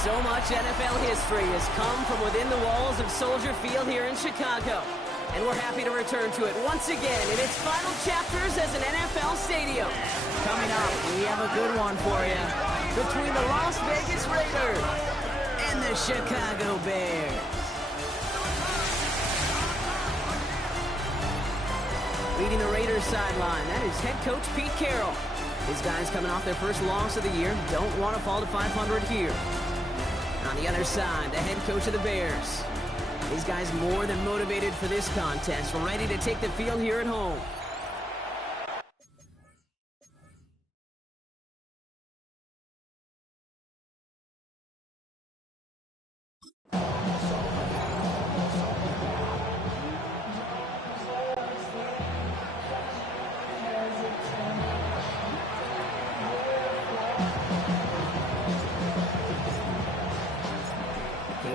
So much NFL history has come from within the walls of Soldier Field here in Chicago. And we're happy to return to it once again in its final chapters as an NFL stadium. Coming up, we have a good one for you. Between the Las Vegas Raiders and the Chicago Bears. Leading the Raiders sideline, that is head coach Pete Carroll. His guys coming off their first loss of the year don't want to fall to 500 here. And on the other side, the head coach of the Bears. These guys more than motivated for this contest, ready to take the field here at home.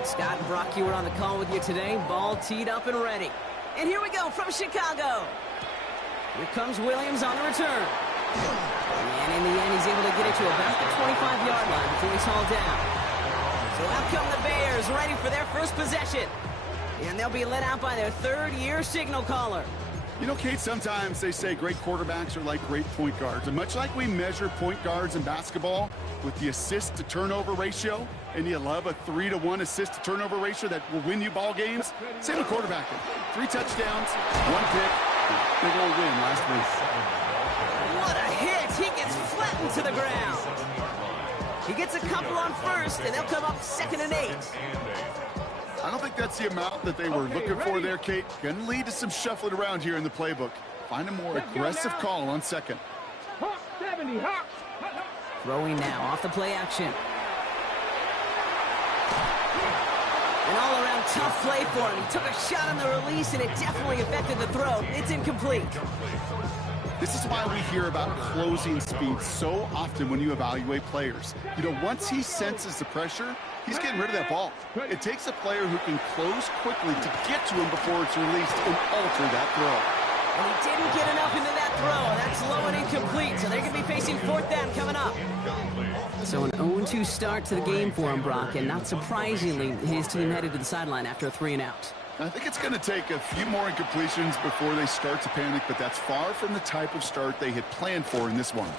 Scott and Brock Ewart on the call with you today. Ball teed up and ready. And here we go from Chicago. Here comes Williams on the return. And in the end, he's able to get it to about the 25-yard line before he's hauled down. So out come the Bears, ready for their first possession. And they'll be led out by their third-year signal caller. You know, Kate, sometimes they say great quarterbacks are like great point guards. And much like we measure point guards in basketball with the assist-to-turnover ratio, and you love a 3-to-1 assist-to-turnover ratio that will win you ball games, same with quarterbacking. 3 touchdowns, 1 pick, big old win last week. What a hit! He gets flattened to the ground. He gets a couple on first, and they'll come up 2nd and 8. I don't think that's the amount that they were looking for there, Kate. Going to lead to some shuffling around here in the playbook. Find a more aggressive call on second. Throwing now off the play action. An all-around tough play for him. He took a shot on the release, and it definitely affected the throw. It's incomplete. This is why we hear about closing speed so often when you evaluate players. You know, once he senses the pressure, he's getting rid of that ball. It takes a player who can close quickly to get to him before it's released and alter that throw. And he didn't get enough into that throw. That's low and incomplete, so they're going to be facing 4th down coming up. So an 0-2 start to the game for him, Brock, and not surprisingly, his team headed to the sideline after a 3-and-out. I think it's going to take a few more incompletions before they start to panic, but that's far from the type of start they had planned for in this one.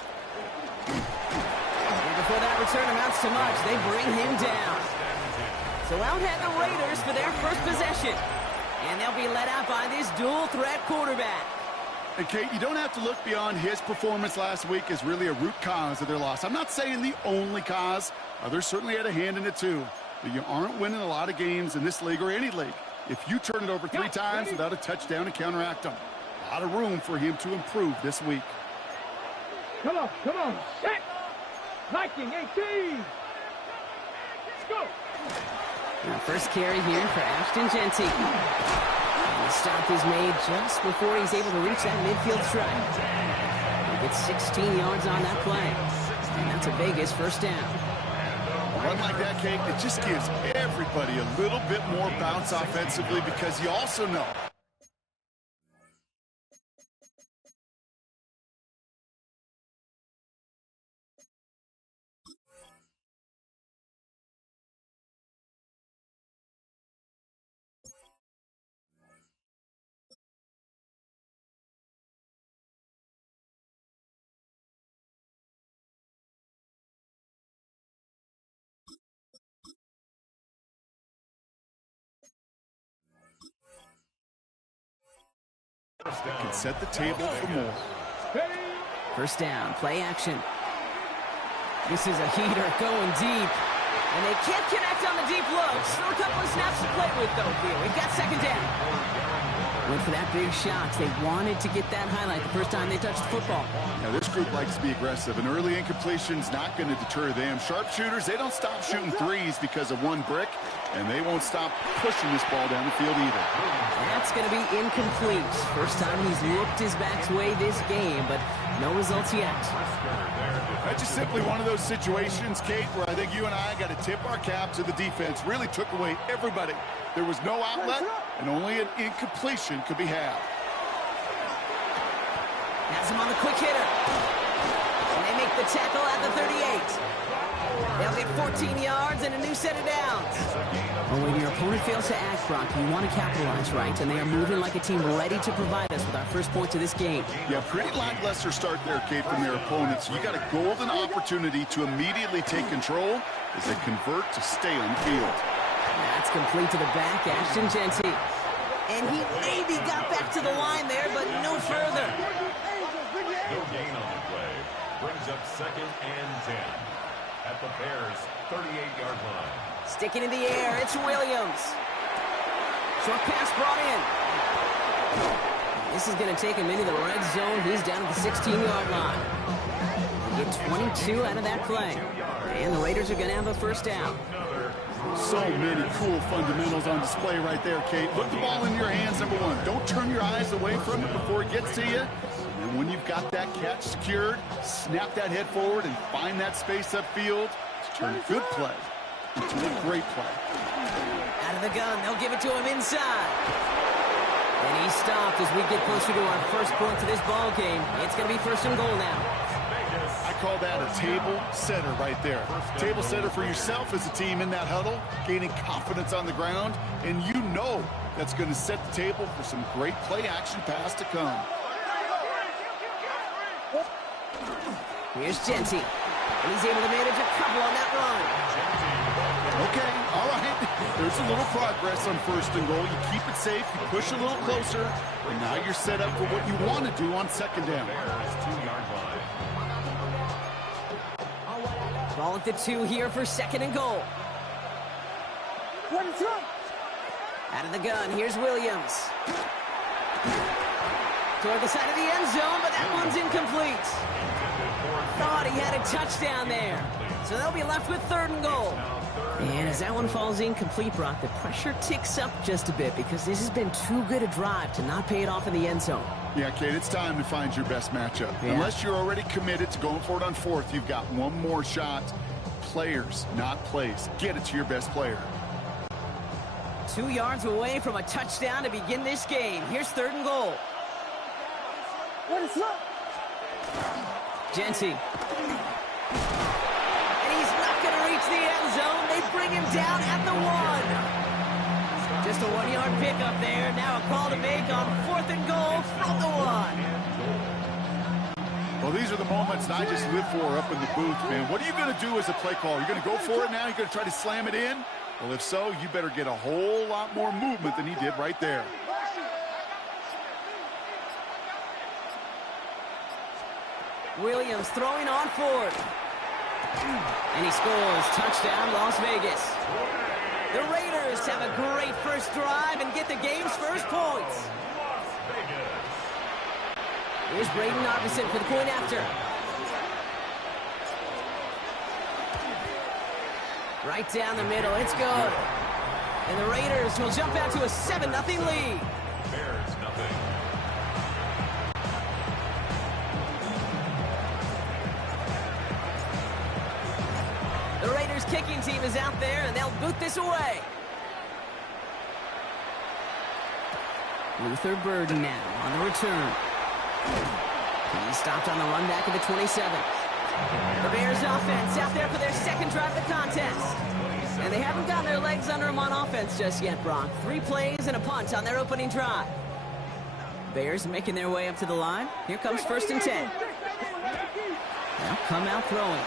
And before that return amounts to much, they bring him down. So out head the Raiders for their first possession. And they'll be led out by this dual-threat quarterback. And, Kate, you don't have to look beyond his performance last week as really a root cause of their loss. I'm not saying the only cause. Others certainly had a hand in it, too. But you aren't winning a lot of games in this league or any league if you turn it over 3 times without a touchdown to counteract them. A lot of room for him to improve this week. Come on. Set. Viking 18. Let's go. Now first carry here for Ashton Jeanty. And the stop is made just before he's able to reach that midfield strike. He gets 16 yards on that play. And that's a Vegas first down. A run like that, Kate, it just gives everybody a little bit more bounce offensively because you also know can set the table for more. First down, play action. This is a heater going deep. And they can't connect on the deep look. Still a couple of snaps to play with, though, here. We've got 2nd down. Went for that big shot. They wanted to get that highlight the first time they touched the football. Now, this group likes to be aggressive. An early incompletion's not going to deter them. Sharpshooters, they don't stop shooting threes because of one brick, and they won't stop pushing this ball down the field either. That's going to be incomplete. First time he's looked his back's way this game, but no results yet. That's just simply one of those situations, Kate, where I think you and I got to tip our cap to the defense. Really took away everybody. There was no outlet, and only an incompletion could be had. Has him on the quick hitter. And they make the tackle at the 38. They'll get 14 yards and a new set of downs. Well, when your opponent fails to act, Brock, you want to capitalize, right? And they are moving like a team ready to provide us with our first points of this game. Yeah, pretty lackluster start there, Kate, from their opponents. You got a golden opportunity to immediately take control as they convert to stay on the field. That's complete to the back, Ashton Jeanty. And he maybe got back to the line there, but no further. No gain on the play. Brings up 2nd and 10 at the Bears' 38-yard line. Sticking in the air, it's Williams. Short pass brought in. This is going to take him into the red zone. He's down at the 16-yard line. They get 22 out of that play. And the Raiders are going to have a first down. So many cool fundamentals on display right there, Kate. Put the ball in your hands, number one. Don't turn your eyes away from it before it gets to you. And when you've got that catch secured, snap that head forward and find that space upfield to turn a good play into a great play. Out of the gun, they'll give it to him inside. And he stopped as we get closer to our first point to this ball game. It's going to be 1st and goal now. I call that a table setter right there. Table setter for yourself as a team in that huddle, gaining confidence on the ground, and you know that's going to set the table for some great play action pass to come. Here's Jeanty. And he's able to manage a couple on that run. Okay, all right. There's a little progress on 1st and goal. You keep it safe, you push a little closer, and now you're set up for what you want to do on 2nd down. Bears' 2-yard line. Ball at the 2 here for 2nd and goal. Out of the gun, here's Williams. Toward the side of the end zone, but that one's incomplete. Thought he had a touchdown there. So they'll be left with 3rd and goal. And as that one falls incomplete, Brock, the pressure ticks up just a bit because this has been too good a drive to not pay it off in the end zone. Yeah, Kate, it's time to find your best matchup. Yeah. Unless you're already committed to going for it on 4th, you've got one more shot. Players, not plays. Get it to your best player. 2 yards away from a touchdown to begin this game. Here's 3rd and goal. Jeanty. And he's not going to reach the end zone. They bring him down at the 1. Just a 1-yard pickup there. Now a call to make on 4th and goal from the 1. Well, these are the moments that I just live for up in the booth, man. What are you going to do as a play caller? You're going to go for it now? You're going to try to slam it in? Well, if so, you better get a whole lot more movement than he did right there. Williams throwing on 4th. And he scores. Touchdown, Las Vegas. The Raiders have a great first drive and get the game's first points. Here's Braden Arbison for the point after. Right down the middle. It's good. And the Raiders will jump out to a 7-0 lead. Bears nothing. The Raiders kicking team is out there, and they'll boot this away. Luther Burden now on the return. He stopped on the run back at the 27. The Bears offense out there for their 2nd drive of the contest. And they haven't gotten their legs under them on offense just yet, Brock. 3 plays and a punt on their opening drive. Bears making their way up to the line. Here comes 1st and 10. They'll come out throwing.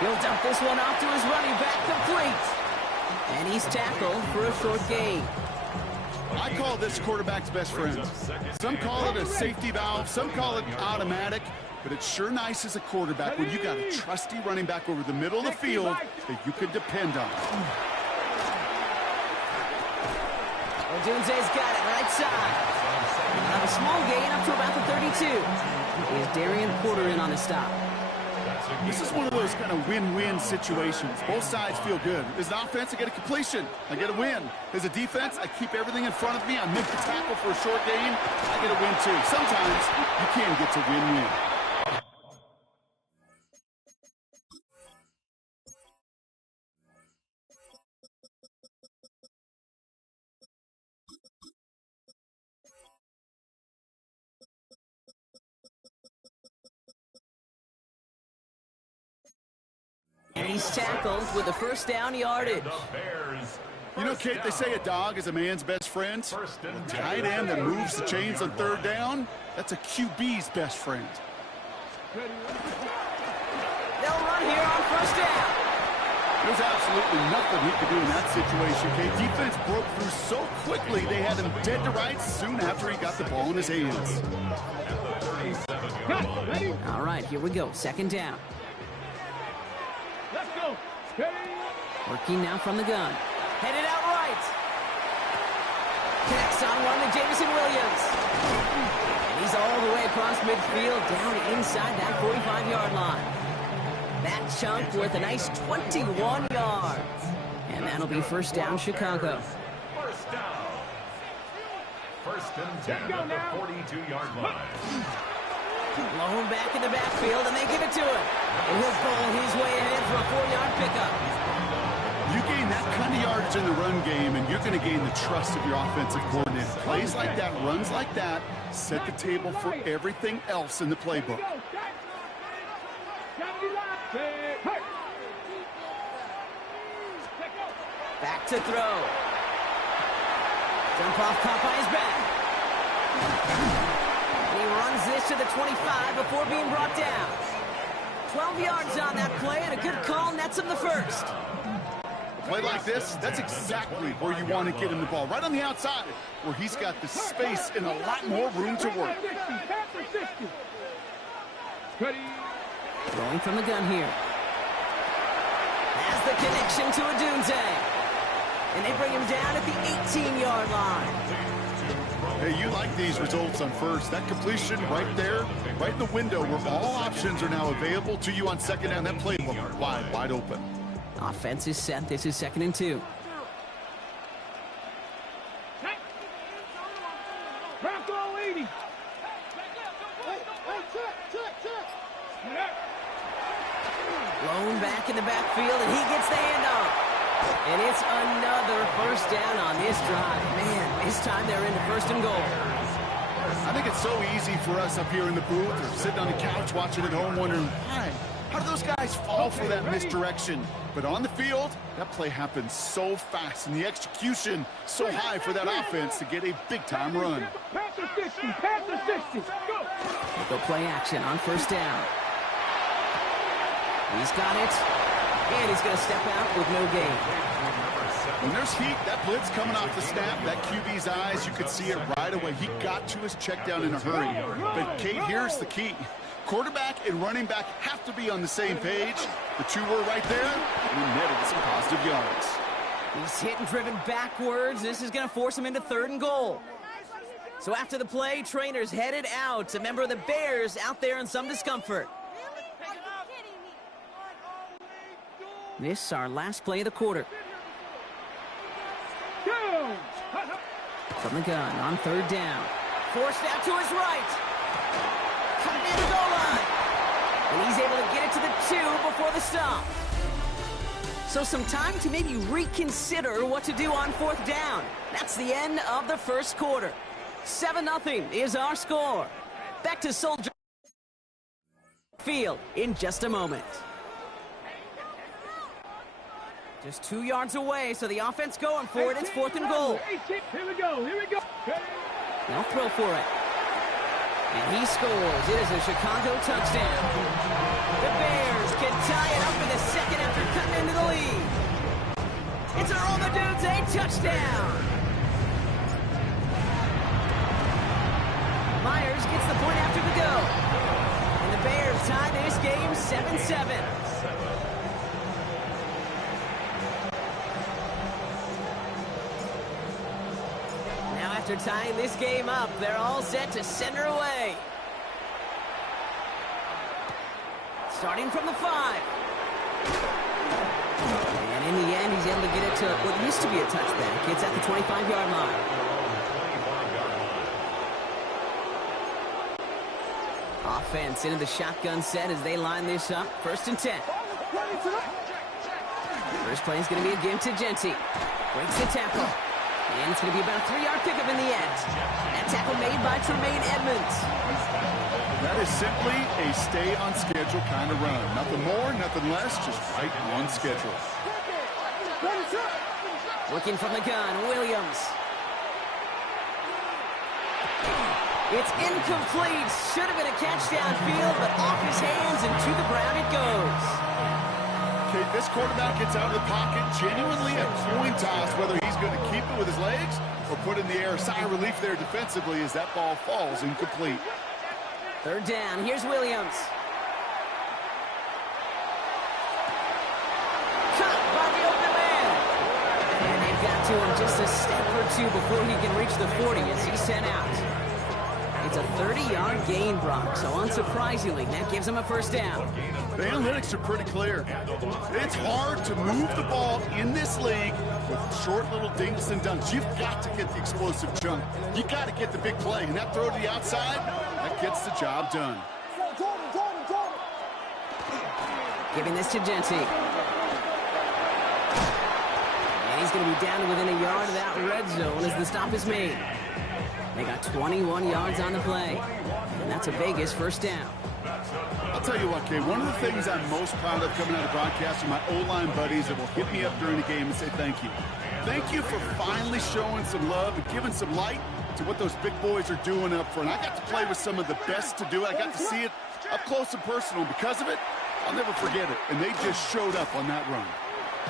He'll dump this one off to his running back, complete. And he's tackled for a short gain. I call this quarterback's best friend. Some call it a safety valve, some call it automatic, but it's sure nice as a quarterback when you got a trusty running back over the middle of the field that you can depend on. Odunze's got it right side. Have a small gain up to about the 32. Is Darian Porter in on the stop. This is one of those kind of win-win situations. Both sides feel good. As an offense, I get a completion. I get a win. As a defense, I keep everything in front of me. I make the tackle for a short gain. I get a win, too. Sometimes you can get to win-win. he's tackled with the first down yardage. And the Bears. You know, Kate, they say a dog is a man's best friend. A tight end that moves the chains on third down, that's a QB's best friend. They'll run here on first down. There's absolutely nothing he could do in that situation, Kate. Defense broke through so quickly, they had him dead to rights soon after he got the ball in his hands. All right, here we go. Second down. Let's go. Working now from the gun. Headed out right. Connects on one to Jameson Williams. And he's all the way across midfield, down inside that 45-yard line. That chunk worth a nice 21 yards. And that'll be first down, Chicago. First down. First and 10 at the 42-yard line. Blown back in the backfield, and they give it to him. And he'll bowl his way ahead for a 4-yard pickup. You gain that kind of yardage in the run game, and you're going to gain the trust of your offensive coordinator. Plays like that, runs like that, set the table for everything else in the playbook. Back to throw. Jump off Popeye's back. And he runs this to the 25 before being brought down. 12 yards on that play, and a good call nets him the first. Play like this, that's exactly where you want to get him the ball. Right on the outside, where he's got the space and a lot more room to work. Throwing from the gun here. Has the connection to Odunze. And they bring him down at the 18-yard line. Hey, you like these results on first. That completion right there, right in the window where all options are now available to you on second down. That playbook wide open. Offense is set. This is 2nd and 2. Bronco 80. Blown back in the backfield, and he gets the handoff. And it's another first down on this drive. Man, this time they're into 1st and goal. I think it's so easy for us up here in the booth or sitting on the couch watching at home wondering, why? How do those guys fall for that misdirection? But on the field, that play happens so fast, and the execution so high for that offense to get a big-time run. Panther 60, Panther 60. Go. They'll go play action on first down. He's got it, and he's going to step out with no gain. When there's heat, that blitz coming off the snap, that QB's eyes, you could see it right away. He got to his check down in a hurry. But, Kate, here's the key. Quarterback and running back have to be on the same page. The two were right there, and he netted some positive yards. He's hit and driven backwards. This is going to force him into 3rd and goal. So after the play, trainers headed out. A member of the Bears out there in some discomfort. This is our last play of the quarter. From the gun on 3rd down. Forced out to his right. Coming near the goal line. And he's able to get it to the 2 before the stop. So some time to maybe reconsider what to do on 4th down. That's the end of the first quarter. 7-0 is our score. Back to Soldier Field in just a moment. Just 2 yards away, so the offense going for it. It's 4th and goal. Here we go, here we go. They'll throw for it. And he scores. It is a Chicago touchdown. The Bears can tie it up in the 2nd after cutting into the lead. It's a Rome Odunze touchdown. Myers gets the point after the go. And the Bears tie this game 7-7. After tying this game up, they're all set to send her away. Starting from the 5. And in the end, he's able to get it to what used to be a touchback. It's at the 25-yard line. Offense into the shotgun set as they line this up. 1st and 10. First play is going to be a give to Genty. Breaks the tackle. And it's going to be about a 3-yard pickup in the end. That tackle made by Tremaine Edmonds. That is simply a stay on schedule kind of run. Nothing more, nothing less, just right on schedule. Looking from the gun, Williams. It's incomplete. Should have been a catch downfield, but off his hands and to the ground it goes. Okay, this quarterback gets out of the pocket, genuinely a coin toss, whether he's going to keep it with his legs or put it in the air. Sigh of relief there defensively as that ball falls incomplete. Third down, here's Williams. Cut by the open man. And they've got to him just a step or two before he can reach the 40 as he's sent out. It's a 30-yard gain, Brock, so unsurprisingly, that gives him a first down. The analytics are pretty clear. It's hard to move the ball in this league with short little dinks and dunks. You've got to get the explosive chunk. You got to get the big play, and that throw to the outside, that gets the job done. Giving this to Genty. And he's going to be down to within a yard of that red zone as the stop is made. They got 21 yards on the play, and that's a Vegas first down. I'll tell you what, Kay, one of the things I'm most proud of coming out of broadcasting, my O-line buddies that will hit me up during the game and say thank you. Thank you for finally showing some love and giving some light to what those big boys are doing up front. I got to play with some of the best to do it. I got to see it up close and personal. Because of it, I'll never forget it. And they just showed up on that run.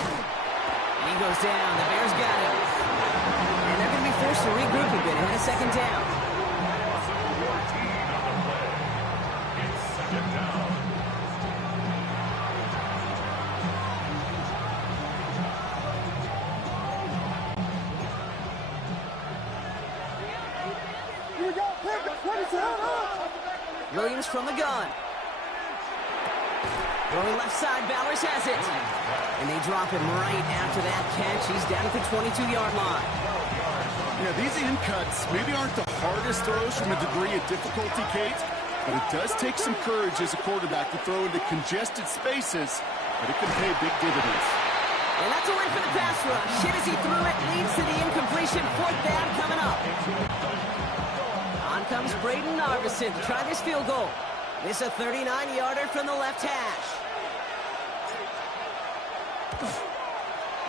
And he goes down. The Bears got him. And they're going to be forced to regroup a bit ahead of second down. Williams from the gun. Going left side, Bowers has it. And they drop him right after that catch. He's down at the 22-yard line. Yeah, these in cuts maybe aren't the hardest throws from a degree of difficulty, Kate, but it does take some courage as a quarterback to throw into congested spaces, but it can pay big dividends. And that's a win for the pass rush. Hit as he threw it, leads to the incompletion. Fourth down coming up. On comes Braden Narveson to try this field goal. This a 39-yarder from the left hash.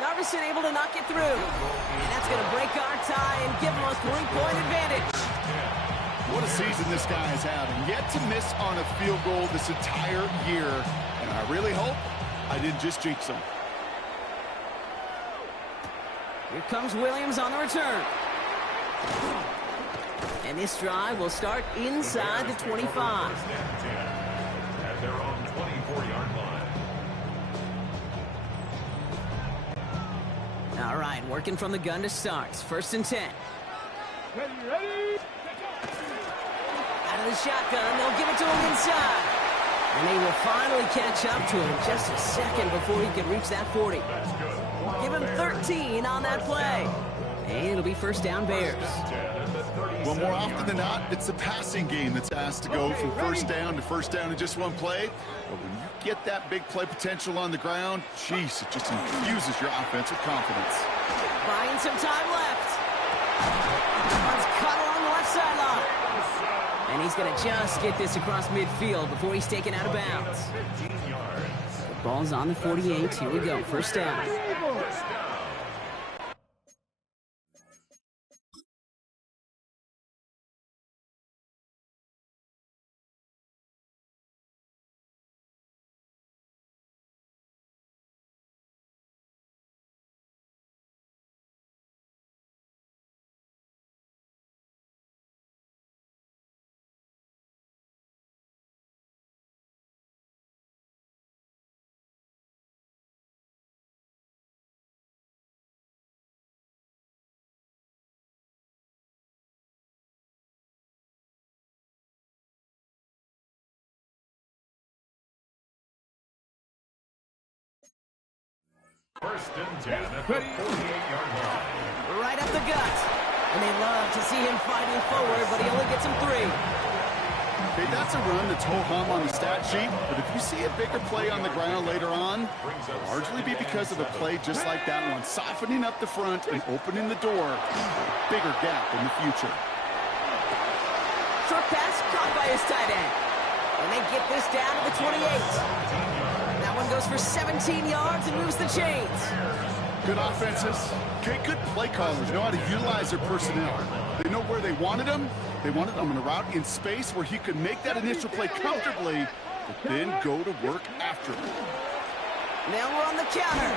Narveson able to knock it through. And that's going to break our tie and give him a three-point advantage. What a season this guy has had, and yet to miss on a field goal this entire year. And I really hope I didn't just jinx him. Here comes Williams on the return. And this drive will start inside the 25. At their own 24-yard line. All right, working from the gun to start. First and 10. Ready? Out of the shotgun, they'll give it to him inside. And they will finally catch up to him just a second before he can reach that 40. Give him 13 on that play. And it'll be first down Bears. Well, more often than not, it's the passing game that's asked to go from first down in just one play. But when you get that big play potential on the ground, jeez, it just infuses your offense with confidence. Buying some time left. One's cut along the left sideline. And he's going to just get this across midfield before he's taken out of bounds. The ball's on the 48. Here we go. First down. First and 10 at the 48-yard line. Right up the gut. And they love to see him fighting forward, but he only gets him 3. Okay, that's a run that's ho-hum on the stat sheet, but if you see a bigger play on the ground later on, it'll largely be because of a play just like that one, softening up the front and opening the door for a bigger gap in the future. Short pass caught by his tight end. And they get this down to the 28. That one goes for 17 yards and moves the chains. Good offenses. Okay, good play callers know how to utilize their personnel. They know where they wanted them. They wanted them in a route in space where he could make that initial play comfortably, but then go to work after it. Now we're on the counter.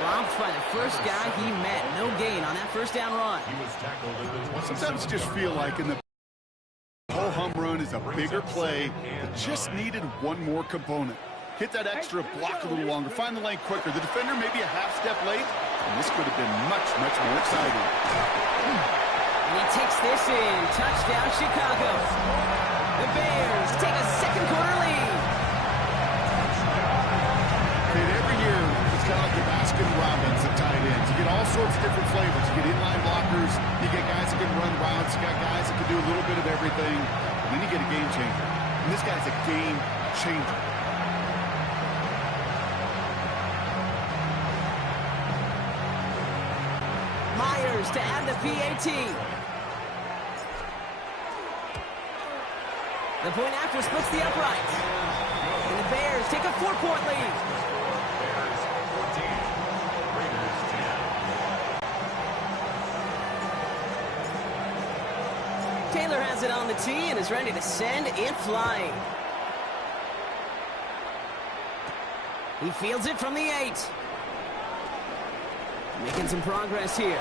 Dropped by the first guy he met. No gain on that first down run. He was tackled at the 20. Sometimes you just feel like in the whole home run is a bigger play that just needed one more component. Hit that extra block a little longer. Find the lane quicker. The defender maybe a half step late, and this could have been much, much more exciting. And he takes this in. Touchdown, Chicago. The Bears take a second quarter lead. And every year, it's kind of like the Baskin-Robbins of tight ends. You get all sorts of different flavors. You get inline blockers. You get guys that can run routes. You got guys that can do a little bit of everything. And then you get a game changer. And this guy's a game changer. Myers to add the PAT. The point after splits the upright. And the Bears take a 4-point lead. Bears 14, Raiders 10. Taylor has it on the tee and is ready to send it flying. He fields it from the 8. Making some progress here.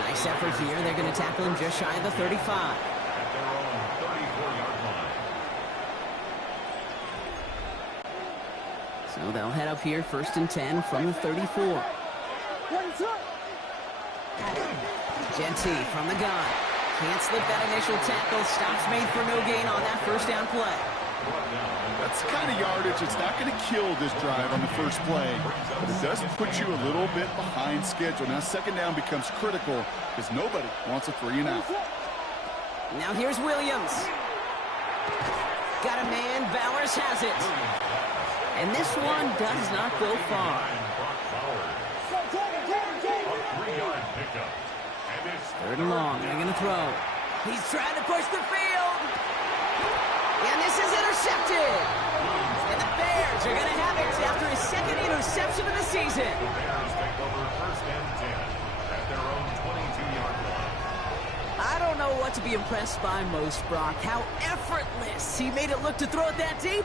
Nice effort here. They're going to tackle him just shy of the 35. At their own 34-yard line. So they'll head up here, 1st and 10 from the 34. Genty from the gun. Can't slip that initial tackle. Stops made for no gain on that first down play. That's the kind of yardage that's not going to kill this drive on the first play, but it does put you a little bit behind schedule. Now, second down becomes critical because nobody wants a 3 and out. Now here's Williams. Got a man. Bowers has it. And this one does not go far. A 3-yard pickup. And it's 3rd and long. They're going to throw. He's trying to push the field. And this is intercepted. And the Bears are going to have it after his second interception of the season. The Bears take over 1st and 10 at their own 22-yard line. I don't know what to be impressed by most, Brock. How effortless he made it look to throw it that deep,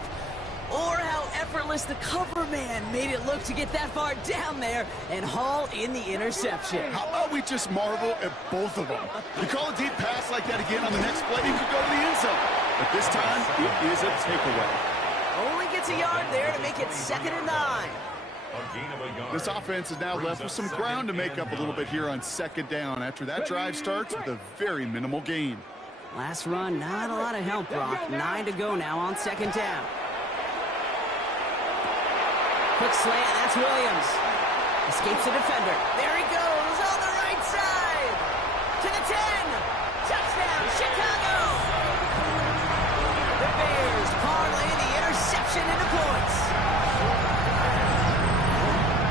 or how effortless the cover man made it look to get that far down there and haul in the interception. How about we just marvel at both of them? You call a deep pass like that again on the next play, you could go to the end zone. But this time, it is a takeaway. Only gets a yard there to make it 2nd and 9. A gain of a yard. This offense is now left with some ground to make up a little bit here on 2nd down after that drive starts with a very minimal gain. Last run, not a lot of help, Brock. 9 to go now on 2nd down. Quick slant, that's Williams. Escapes the defender. There he goes on the right side. To the 10. Touchdown, Chicago. The Bears parlay the interception into points.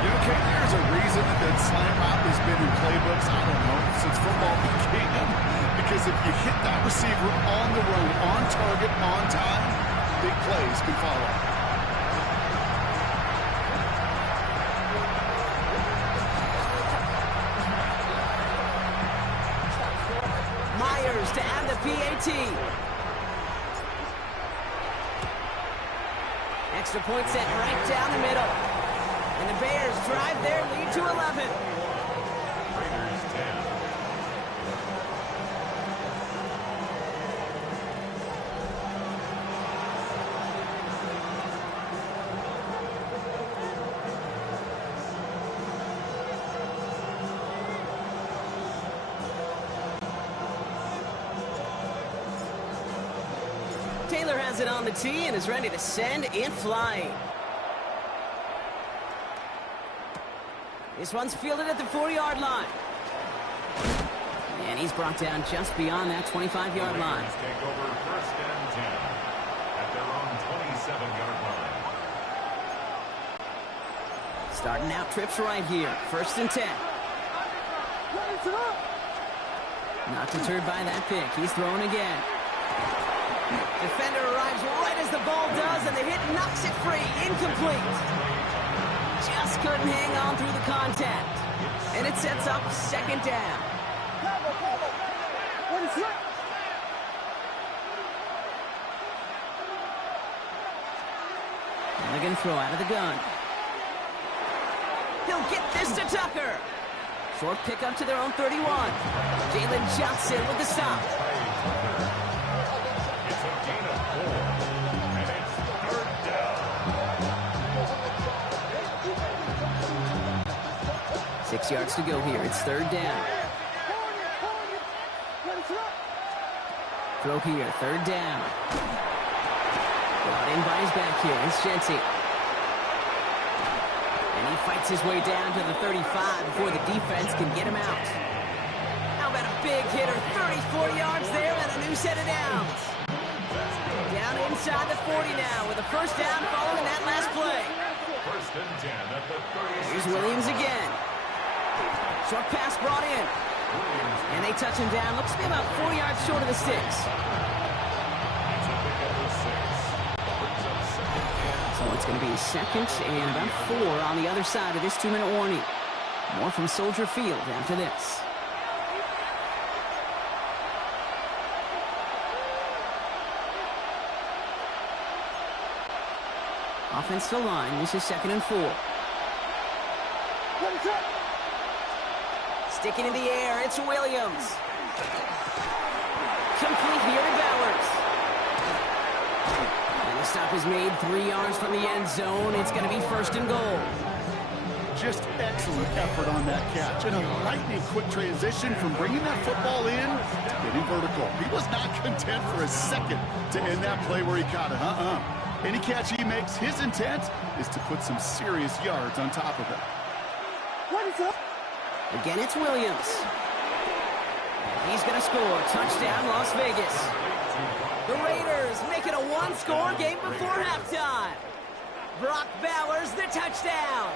You know, Kate, there's a reason that slant route has been in playbooks, I don't know, since football began. Because if you hit that receiver on the run, on target, on time, big plays can follow. Myers to add the PAT. Extra point set right down the middle. And the Bears drive their lead to 11. Raiders 10. Taylor has it on the tee and is ready to send it flying. This one's fielded at the 40-yard line. And he's brought down just beyond that 25-yard line. Raiders take over 1st and 10 at their own 27-yard line. Starting out trips right here. 1st and 10. Not deterred by that pick. He's throwing again. Defender arrives right as the ball does, and the hit knocks it free. Incomplete. Just couldn't hang on through the contact. And it sets up second down. Milligan throw out of the gun. He'll get this to Tucker. Short pickup to their own 31. Jalen Johnson with the stop. It's a gain of 4, and it's third down. 6 yards to go here. It's third down. Throw here, third down. Brought in by his back here. It's Genty. And he fights his way down to the 35 before the defense can get him out. How about a big hitter? 34 yards there and a new set of downs. Down inside the 40 now with a first down following that last play. First and 10 at the 36. Here's Williams again. Short pass brought in. And they touch him down. Looks to be about 4 yards short of the sticks. So it's going to be second and about 4 on the other side of this 2-minute warning. More from Soldier Field after this. Offensive line, this is second and 4. Sticking in the air, it's Williams. Complete here to Bowers. And the stop is made 3 yards from the end zone. It's going to be first and goal. Just excellent effort on that catch. And a lightning quick transition from bringing that football in to getting vertical. He was not content for a second to end that play where he caught it. Any catch he makes, his intent is to put some serious yards on top of it. What is up? Again, it's Williams. He's going to score. Touchdown, Las Vegas. The Raiders make it a one-score game before halftime. Brock Bowers, the touchdown.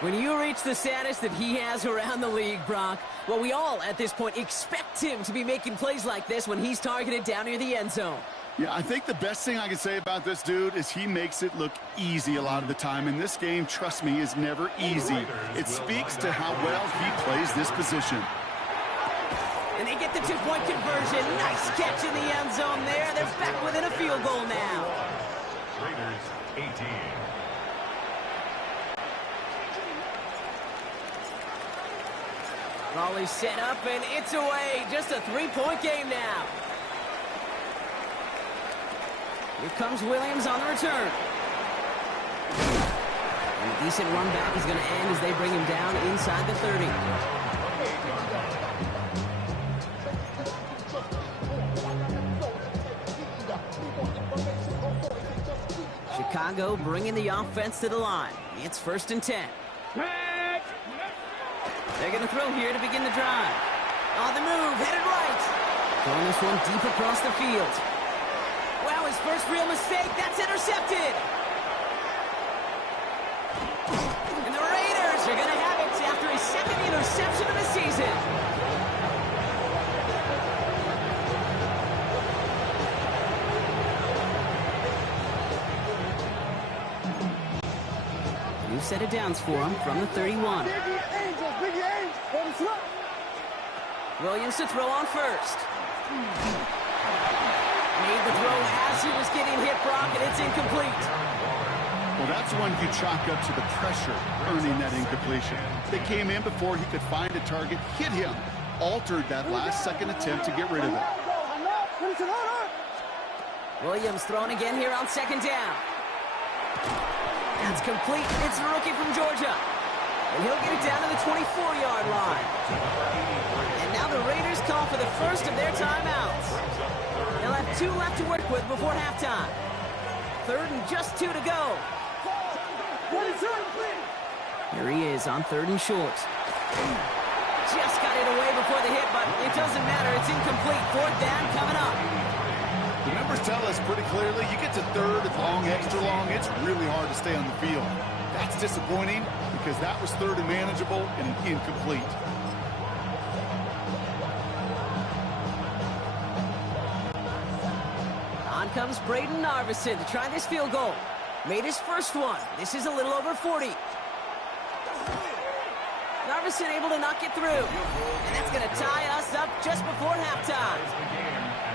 When you reach the status that he has around the league, Brock, well, we all at this point expect him to be making plays like this when he's targeted down near the end zone. Yeah, I think the best thing I can say about this dude is he makes it look easy a lot of the time. And this game, trust me, is never easy. It speaks to how well he plays this position. And they get the two-point conversion. Nice catch in the end zone there. They're back within a field goal now. Raiders 18. Raleigh set up, and it's away. Just a three-point game now. Here comes Williams on the return. And a decent run back is going to end as they bring him down inside the 30. Chicago bringing the offense to the line. It's first and 10. They're going to throw here to begin the drive. On the move, headed right. Throwing this one deep across the field. Wow, his first real mistake. That's intercepted. And the Raiders are going to have it after his second interception of the season. New set of downs for him from the 31. Williams to throw on first. Made the throw as he was getting hit, Brock, and it's incomplete. Well, that's one you chalk up to the pressure earning that incompletion. They came in before he could find a target, hit him, altered that last-second attempt to get rid of it. Williams thrown again here on second down. That's complete. It's the rookie from Georgia. And he'll get it down to the 24-yard line. And now the Raiders call for the first of their timeouts. They'll have 2 left to work with before halftime. Third and just 2 to go. Here he is on third and short. Just got it away before the hit, but it doesn't matter. It's incomplete. Fourth down coming up. The numbers tell us pretty clearly, you get to third and long, extra long, it's really hard to stay on the field. That's disappointing because that was third and manageable and incomplete. comes Braden Narveson to try this field goal. Made his first one. This is a little over 40. Narveson able to knock it through. And that's going to tie us up just before halftime.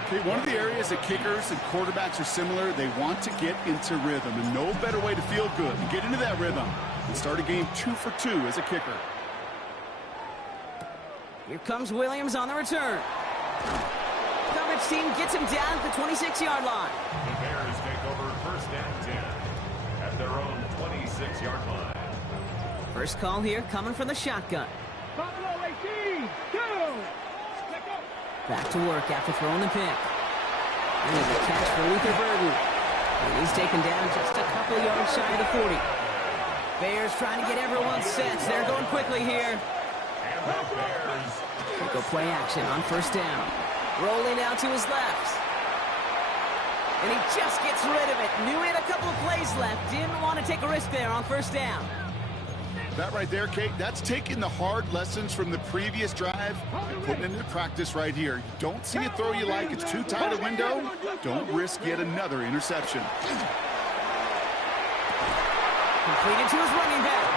Okay, one of the areas that kickers and quarterbacks are similar, they want to get into rhythm. And no better way to feel good and get into that rhythm and start a game 2 for 2 as a kicker. Here comes Williams on the return. Coverage team gets him down at the 26-yard line. The Bears take over first and 10 at their own 26-yard line. First call here coming from the shotgun. Back to work after throwing the pick. And there's a catch for Luther Burden. And he's taken down just a couple yards shy of the 40. Bears trying to get everyone set. They're going quickly here. And the Bears. Go play action on first down. Rolling out to his left. And he just gets rid of it. Knew he had a couple of plays left. Didn't want to take a risk there on first down. That right there, Kate, that's taking the hard lessons from the previous drive and putting it into practice right here. You don't see a throw you like, it's too tight a window, don't risk yet another interception. Completed to his running back.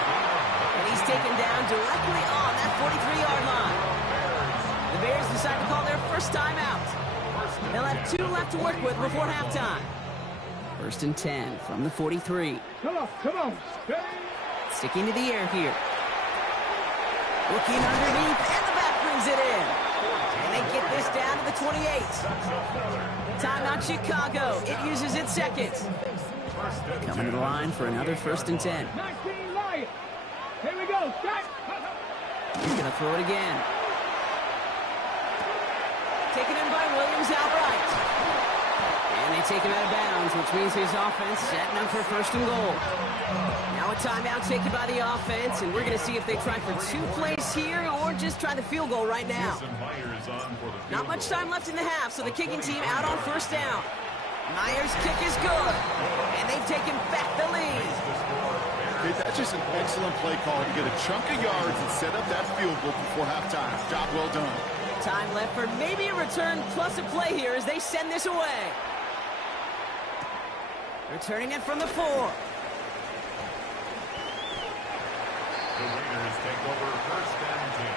And he's taken down directly on that 43-yard line. The Bears decide to call their first timeout. They'll have 2 left to work with before halftime. First and 10 from the 43. Come on. Sticking to the air here. Looking underneath, and the back brings it in. And they get this down to the 28. Timeout Chicago. It uses its second. Coming to the line for another first and 10. 19 Lions. Here we go. Start. He's going to throw it again. Taken in by Williams outright. And they take him out of bounds, which means his offense setting up for first and goal. Now a timeout taken by the offense, and we're going to see if they try for 2 plays here or just try the field goal right now. Not much time left in the half, so the kicking team out on first down. Myers' kick is good, and they've taken back the lead. Okay, that's just an excellent play call to get a chunk of yards and set up that field goal before halftime. Job well done. Time left for maybe a return plus a play here as they send this away. Returning it from the 4. The Raiders take over first and 10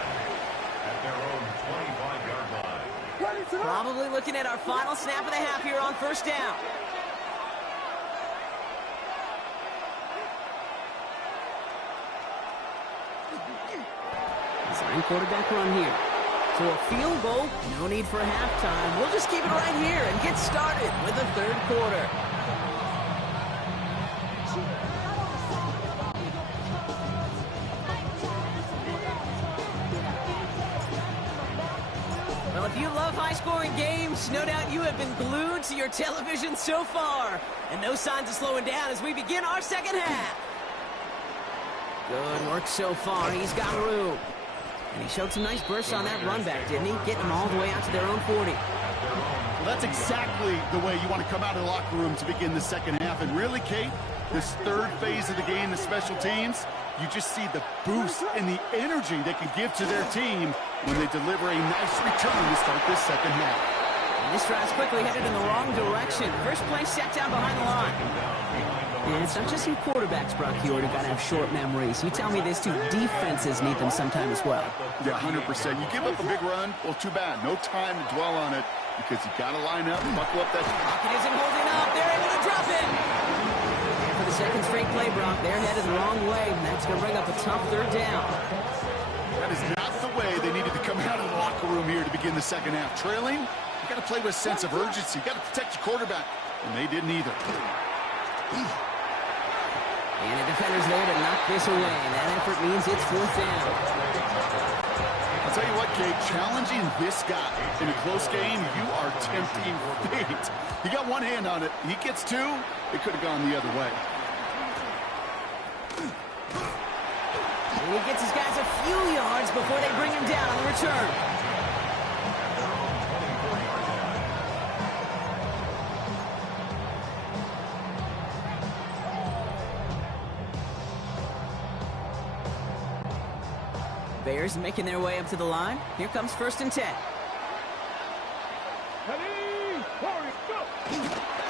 at their own 25-yard line. Probably looking at our final snap of the half here on first down. Design quarterback run here. So a field goal, no need for a halftime. We'll just keep it right here and get started with the third quarter. Well, if you love high-scoring games, no doubt you have been glued to your television so far. And no signs of slowing down as we begin our second half. Good work so far. He's got room. And he showed some nice bursts on that run back, didn't he? Getting them all the way out to their own 40. Well, that's exactly the way you want to come out of the locker room to begin the second half. And really, Kate, this third phase of the game, the special teams, you just see the boost and the energy they can give to their team when they deliver a nice return to start this second half. And this drive's quickly headed in the wrong direction. First play set down behind the line. And it's not just some quarterbacks, Brock Huard, who got to have short memories. You tell me this too, defenses need them sometime as well. Yeah, 100%. You give up a big run, well, too bad. No time to dwell on it because you got to line up and buckle up that. Pocket isn't holding up. They're able to drop it. And for the second straight play, Brock, they're headed the wrong way. And that's going to bring up a tough third down. That is not the way they needed to come out of the locker room here to begin the second half. Trailing, you got to play with a sense of urgency. You got to protect your quarterback, and they didn't either. And the defender's there to knock this away. And that effort means it's fourth down. I'll tell you what, Kate, challenging this guy in a close game, you are tempting fate. He got one hand on it. He gets 2. It could have gone the other way. And he gets his guys a few yards before they bring him down on the return. Bears making their way up to the line. Here comes first and 10.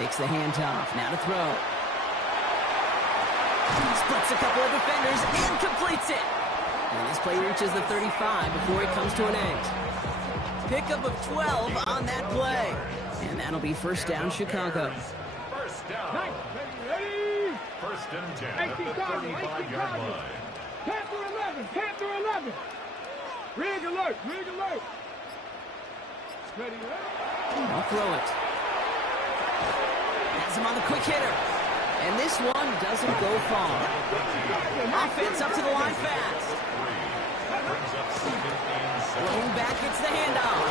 Takes the handoff. Now to throw. Splits a couple of defenders and completes it. And this play reaches the 35 before it comes to an end. Pickup of 12 on that play. And that'll be first down, Chicago. First down. Nice. Ready? First and 10 at the 35-yard line. Panther 11. Panther 11. Rig alert. Rig alert. Ready? I'll throw it. Has him on the quick hitter. And this one doesn't go far. Offense up to the line fast. Brings up second and 7. Running back gets the handoff.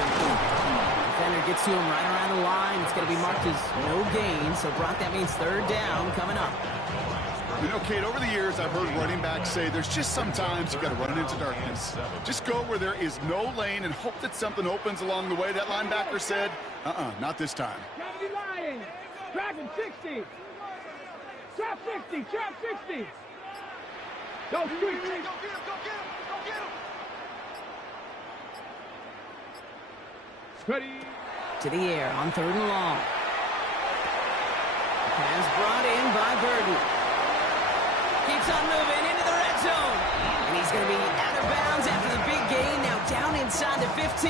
Defender gets to him right around the line. It's going to be marked as no gain. So, Brock, that means third down coming up. You know, Kate, over the years, I've heard running backs say there's just sometimes you got to run into darkness. Just go where there is no lane and hope that something opens along the way. That linebacker said, not this time. Gravity Lions. Dragon 60. Trap 60. Trap 60. Go, sweet. Go get him. Go get him. Go get him. Ready? To the air on third and long. Pass brought in by Burden. Keeps on moving into the red zone. And he's going to be out of bounds after the big gain. Now down inside the 15.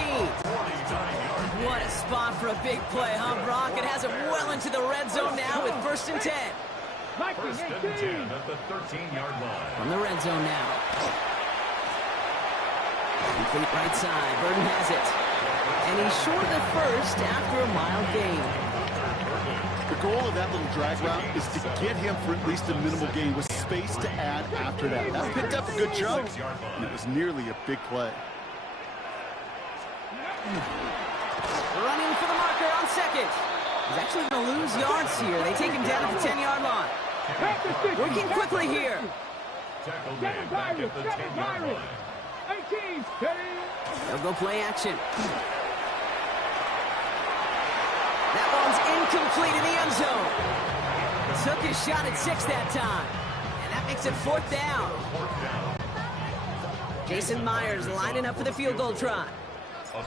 What a spot for a big play, huh, Brock? It has him well into the red zone now with first and 10. First and 10 at the 13-yard line. From the red zone now. Complete right side. Burden has it. And he's short of the first after a mild gain. The goal of that little drag route is to get him for at least a minimal gain with space to add after that. That picked up a good chunk, and it was nearly a big play. Running for the marker on second. He's actually going to lose yards here. They take him down at the 10-yard line. Working quickly here. Tackle man back at the 10-yard line. 18. Steady. They'll go play action. That one's incomplete in the end zone. Took his shot at 6 that time. And that makes it fourth down. Jason Myers lining up for the field goal try.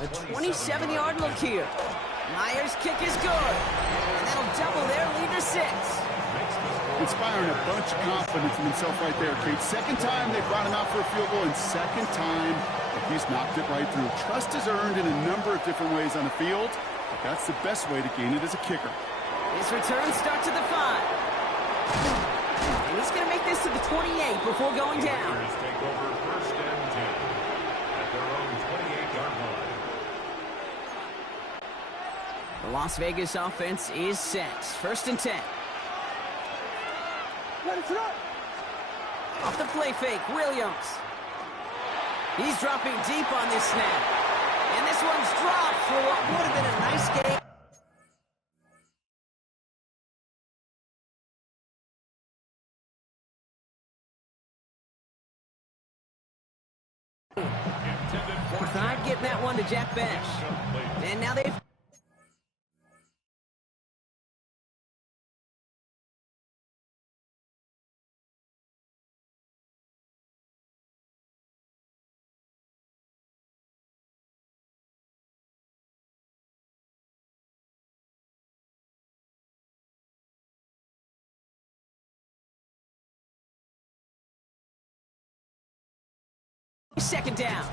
The 27-yard look here. Myers' kick is good. And that'll double their lead to 6. Inspiring a bunch of confidence in himself right there, Kate. Second time they brought him out for a field goal, and second time he's knocked it right through. Trust is earned in a number of different ways on the field, but that's the best way to gain it as a kicker. His return starts at the 5. And he's going to make this to the 28 before going down. Warriors take over first and 10 at their own 28-yard line. The Las Vegas offense is set. First and 10. Off the play fake, Williams. He's dropping deep on this snap. And this one's dropped for what would have been a nice game. Tried getting that one to Jack Bench. And now they've... Second down.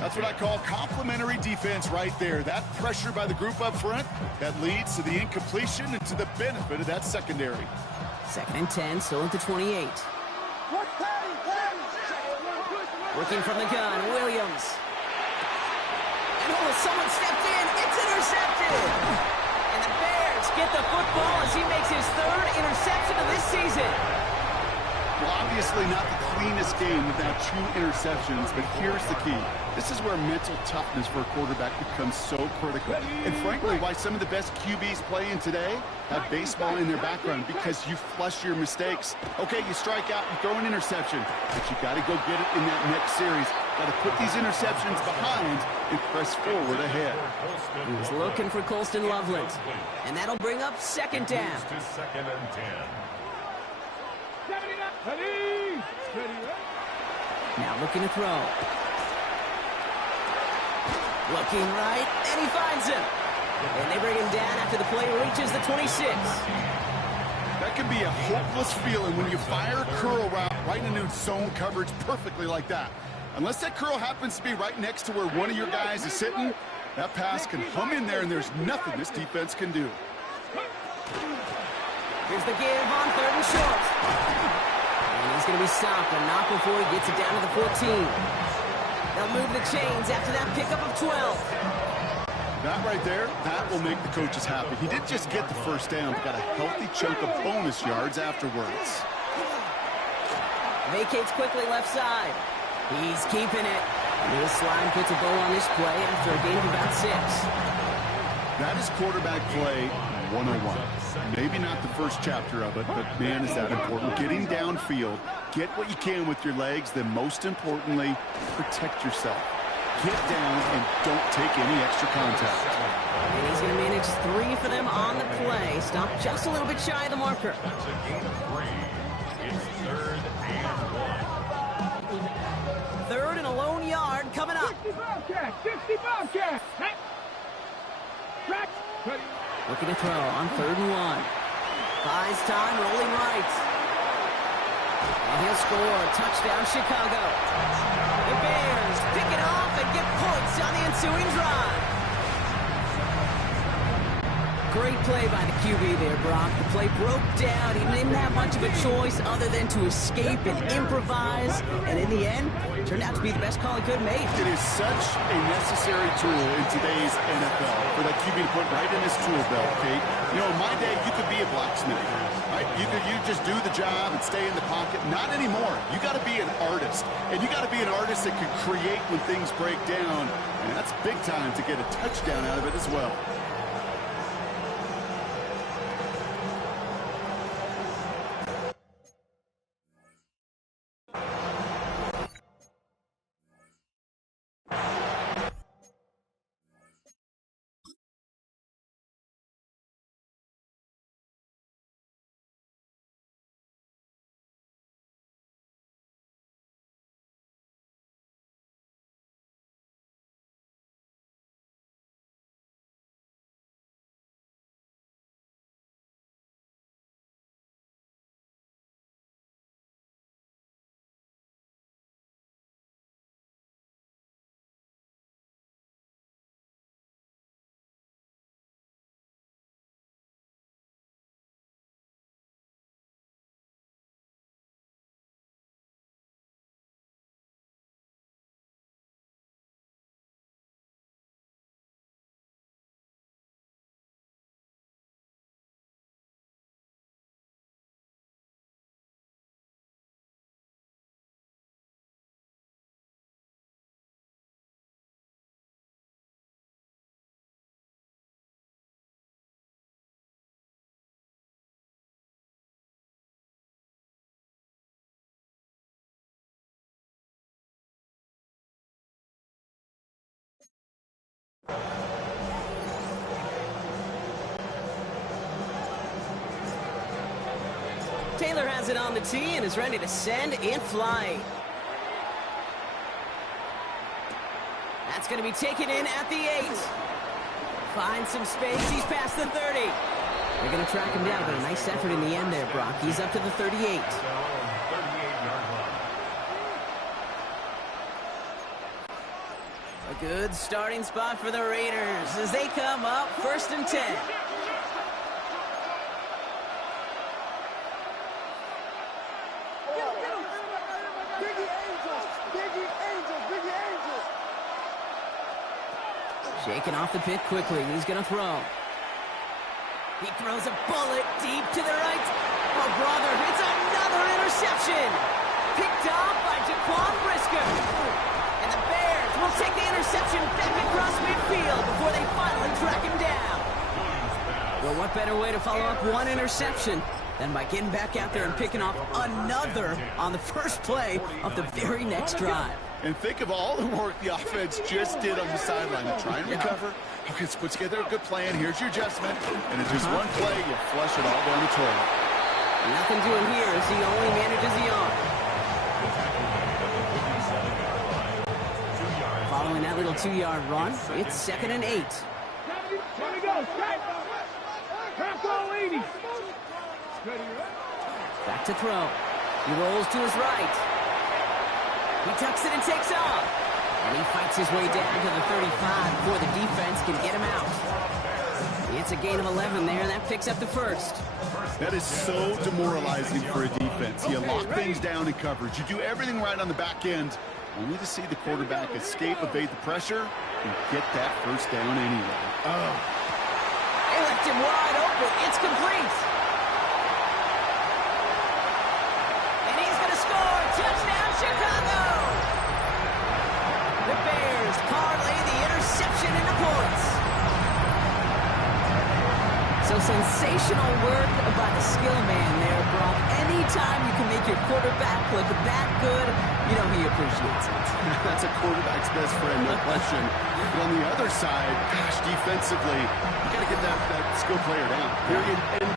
That's what I call complimentary defense right there. That pressure by the group up front, that leads to the incompletion and to the benefit of that secondary. Second and 10, still at the 28. Working from the gun, Williams. And someone stepped in. It's intercepted. And the Bears get the football as he makes his third interception of this season. Well, obviously not the cleanest game without 2 interceptions, but here's the key. This is where mental toughness for a quarterback becomes so critical. And frankly, why some of the best QBs playing today have baseball in their background, because you flush your mistakes. Okay, you strike out, you throw an interception, but you got to go get it in that next series. Got to put these interceptions behind and press forward ahead. He was looking for Colston Loveland. And that'll bring up second down. To second and 10. Now looking to throw. Looking right, and he finds him. And they bring him down after the play reaches the 26. That can be a hopeless feeling when you fire a curl route right into zone coverage perfectly like that. Unless that curl happens to be right next to where one of your guys is sitting, that pass can hum in there, and there's nothing this defense can do. Here's the give on 3rd and short. And he's going to be stopped, but not before he gets it down to the 14. They'll move the chains after that pickup of 12. That right there, that will make the coaches happy. He didn't just get the first down, but got a healthy chunk of bonus yards afterwards. Vacates quickly left side. He's keeping it. This slime puts a bow on this play after a gain of about 6. That is quarterback play 101. Maybe not the first chapter of it, but man, is that important. Getting downfield, get what you can with your legs, then most importantly, protect yourself. Get down and don't take any extra contact. And he's going to manage 3 for them on the play. Stop just a little bit shy of the marker. That's a gain of 3. It's 3rd and 1. 3rd and a lone yard coming up. 60 Bobcat! 60 Bobcat! Hey. Track! Looking to throw on 3rd and 1. Buys time, rolling right. And he'll score. Touchdown, Chicago. The Bears pick it off and get points on the ensuing drive. Great play by the QB there, Brock. The play broke down. He didn't have much of a choice other than to escape and improvise. And in the end, it turned out to be the best call he could have made. It is such a necessary tool in today's NFL for that QB to put right in his tool belt, Kate. You know, in my day, you could be a blacksmith, right? You just do the job and stay in the pocket. Not anymore. You got to be an artist. And you got to be an artist that can create when things break down. And that's big time to get a touchdown out of it as well. Taylor has it on the tee and is ready to send in flight. That's going to be taken in at the 8. Finds some space. He's past the 30. They're going to track him down, but a nice effort in the end there, Brock. He's up to the 38. 38-yard line. A good starting spot for the Raiders as they come up 1st and 10. Shaking off the pit quickly. He's going to throw. He throws a bullet deep to the right. Oh, brother, it's another interception. Picked off by Jaquan Brisker. And the Bears will take the interception back across midfield before they finally track him down. Well, what better way to follow up one interception than by getting back out there and picking off another on the first play of the very next drive. And think of all the work the offense just did on the sideline to try and recover. Okay, let's put together a good plan. Here's your adjustment. And in just one play, you flush it all down the toilet. Nothing doing here as he only manages the arm. Following that little 2-yard run, it's 2nd and 8. Let me go! go, strike. Crack all 80. Back to throw. He rolls to his right. He tucks it and takes off. And he fights his way down to the 35 before the defense can get him out. It's a gain of 11 there, and that picks up the first. That is so demoralizing for a defense. You lock things down in coverage. You do everything right on the back end, only to see the quarterback escape, evade the pressure, and get that first down anyway. Oh. They left him wide open. It's complete. And he's going to score. Touchdown, Chicago. The Bears parlay the interception into points. So sensational work by the skill man there, Brock. Anytime you can make your quarterback look that good, you know he appreciates it. That's a quarterback's best friend, no question. But on the other side, gosh, defensively, you got to get that skill player down. Period. And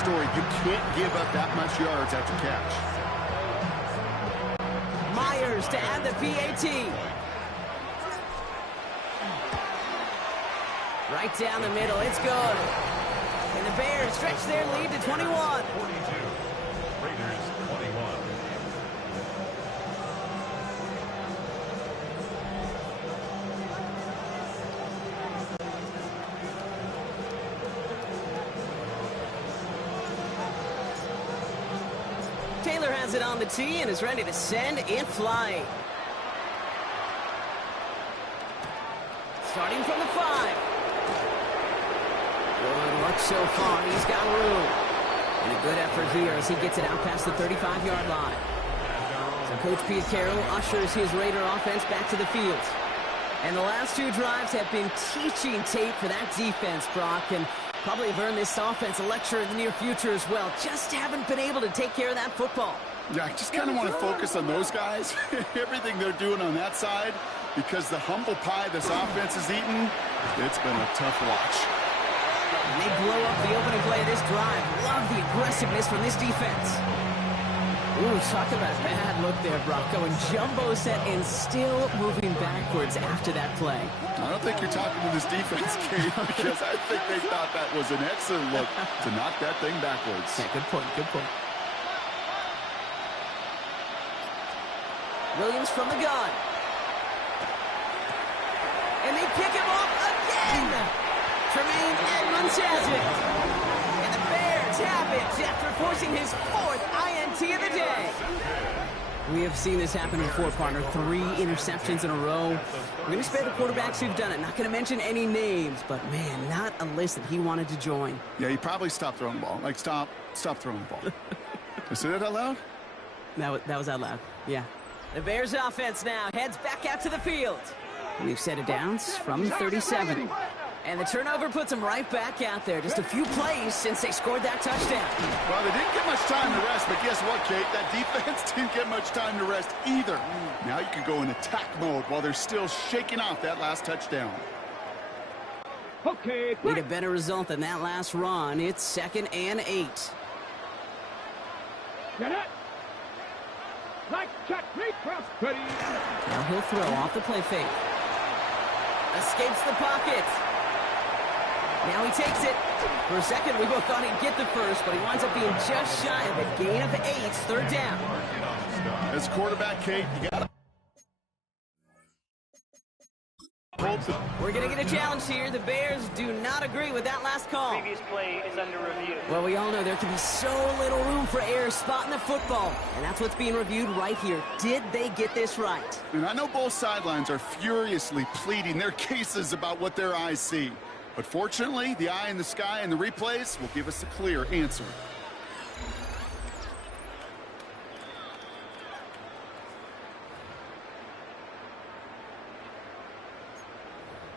story, you can't give up that much yards after catch. Myers to add the PAT. Right down the middle, it's good. And the Bears stretch their lead to 21. 42. Raiders 21. Taylor has it on the tee and is ready to send it flying. Starting from the 5. Good luck so far. He's got room. And a good effort here as he gets it out past the 35-yard line. So Coach Pete Carroll ushers his Raider offense back to the field. And the last 2 drives have been teaching tape for that defense, Brock, and probably have earned this offense a lecture in the near future as well. Just haven't been able to take care of that football. Yeah, I just kind of want to focus on those guys, everything they're doing on that side, because the humble pie this offense is eating, it's been a tough watch. And they blow up the opening play of this drive. Love the aggressiveness from this defense. Ooh, talk about a bad look there, Brock. Going jumbo set and still moving backwards after that play. I don't think you're talking to this defense, Kate, because I think they thought that was an excellent look to knock that thing backwards. Yeah, good point, good point. Williams from the gun. And they pick him off again. Tremaine Edmonds has it. And the Bears have it after forcing his 4th INT of the day. We have seen this happen before, partner. 3 interceptions in a row. We're going to spare the quarterbacks who've done it. Not going to mention any names, but, man, not a list that he wanted to join. Yeah, he probably stopped throwing the ball. Like, stop throwing the ball. I said it out loud? That was out loud, yeah. The Bears offense now heads back out to the field. We've set it downs from 37. And the turnover puts them right back out there. Just a few plays since they scored that touchdown. Well, they didn't get much time to rest, but guess what, Kate? That defense didn't get much time to rest either. Now you can go in attack mode while they're still shaking off that last touchdown. Okay, Need a better result than that last run. It's 2nd and 8. Get it. Like check, read, cross, ready. Now he'll throw off the play fake. Escapes the pocket. Now he takes it. For a second, we both thought he'd get the first, but he winds up being just shy of a gain of 8, 3rd down. As quarterback, Kate, you got to hold the... We're going to get a challenge here. The Bears do not agree with that last call. Previous play is under review. Well, we all know there can be so little room for error spotting the football, and that's what's being reviewed right here. Did they get this right? And I know both sidelines are furiously pleading their cases about what their eyes see. But fortunately, the eye in the sky and the replays will give us a clear answer.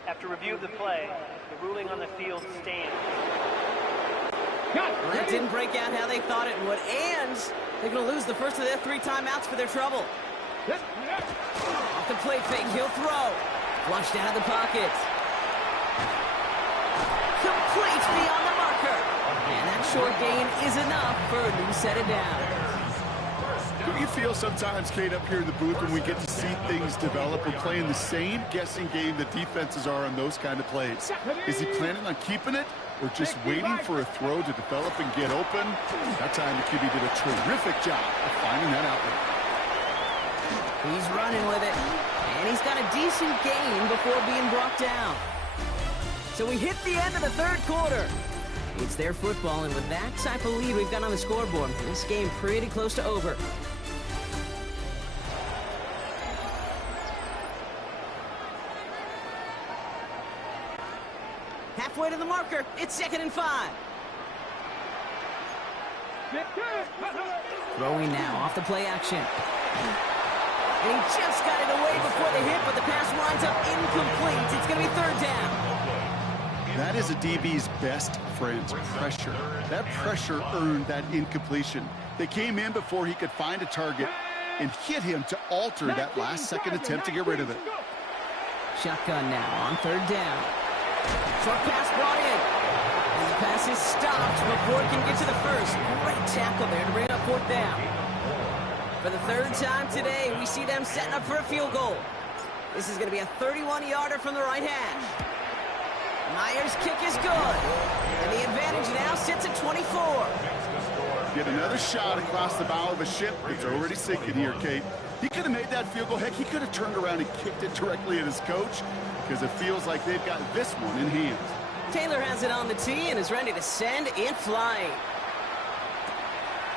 After review of the play, the ruling on the field stands. Well, that didn't break out how they thought it would, and they're going to lose the first of their 3 timeouts for their trouble. Off the play fake, he'll throw. Flushed out of the pocket. Complete beyond the marker. And that short gain is enough for a new set of downs. Don't you feel sometimes, Kate, up here in the booth when we get to see things develop, we're playing the same guessing game the defenses are on those kind of plays? Is he planning on keeping it or just waiting for a throw to develop and get open? That time the QB did a terrific job of finding that outlet. He's running with it, and he's got a decent gain before being brought down. So we hit the end of the third quarter. It's their football, and with that type of lead we've got on the scoreboard, this game pretty close to over. Halfway to the marker, it's 2nd and 5. Throwing now, off the play action. And he just got it away before the hit, but the pass winds up incomplete. It's going to be 3rd down. That is a DB's best friend, pressure. That pressure earned that incompletion. They came in before he could find a target and hit him to alter that last-second attempt to get rid of it. Shotgun now on 3rd down. Short pass brought in. And the pass is stopped before it can get to the first. Great tackle there to bring up 4th down. For the 3rd time today, we see them setting up for a field goal. This is going to be a 31-yarder from the right hash. Myers' kick is good. And the advantage now sits at 24. Get another shot across the bow of a ship that's already sinking here, Kate. He could have made that field goal. Heck, he could have turned around and kicked it directly at his coach because it feels like they've got this one in hand. Taylor has it on the tee and is ready to send it flying.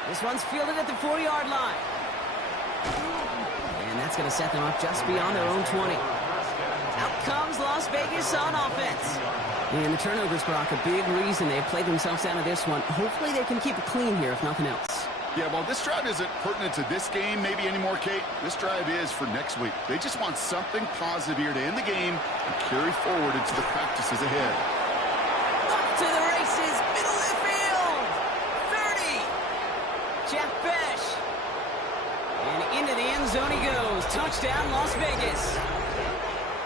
This one's fielded at the 4-yard line. And that's going to set them up just beyond their own 20. Out comes Las Vegas on offense. And the turnovers, Brock, a big reason they've played themselves out of this one. Hopefully they can keep it clean here, if nothing else. Yeah, well, this drive isn't pertinent to this game maybe anymore, Kate. This drive is for next week. They just want something positive here to end the game and carry forward into the practices ahead. Up to the races, middle of the field. 30. Jeff Besh. And into the end zone he goes. Touchdown, Las Vegas.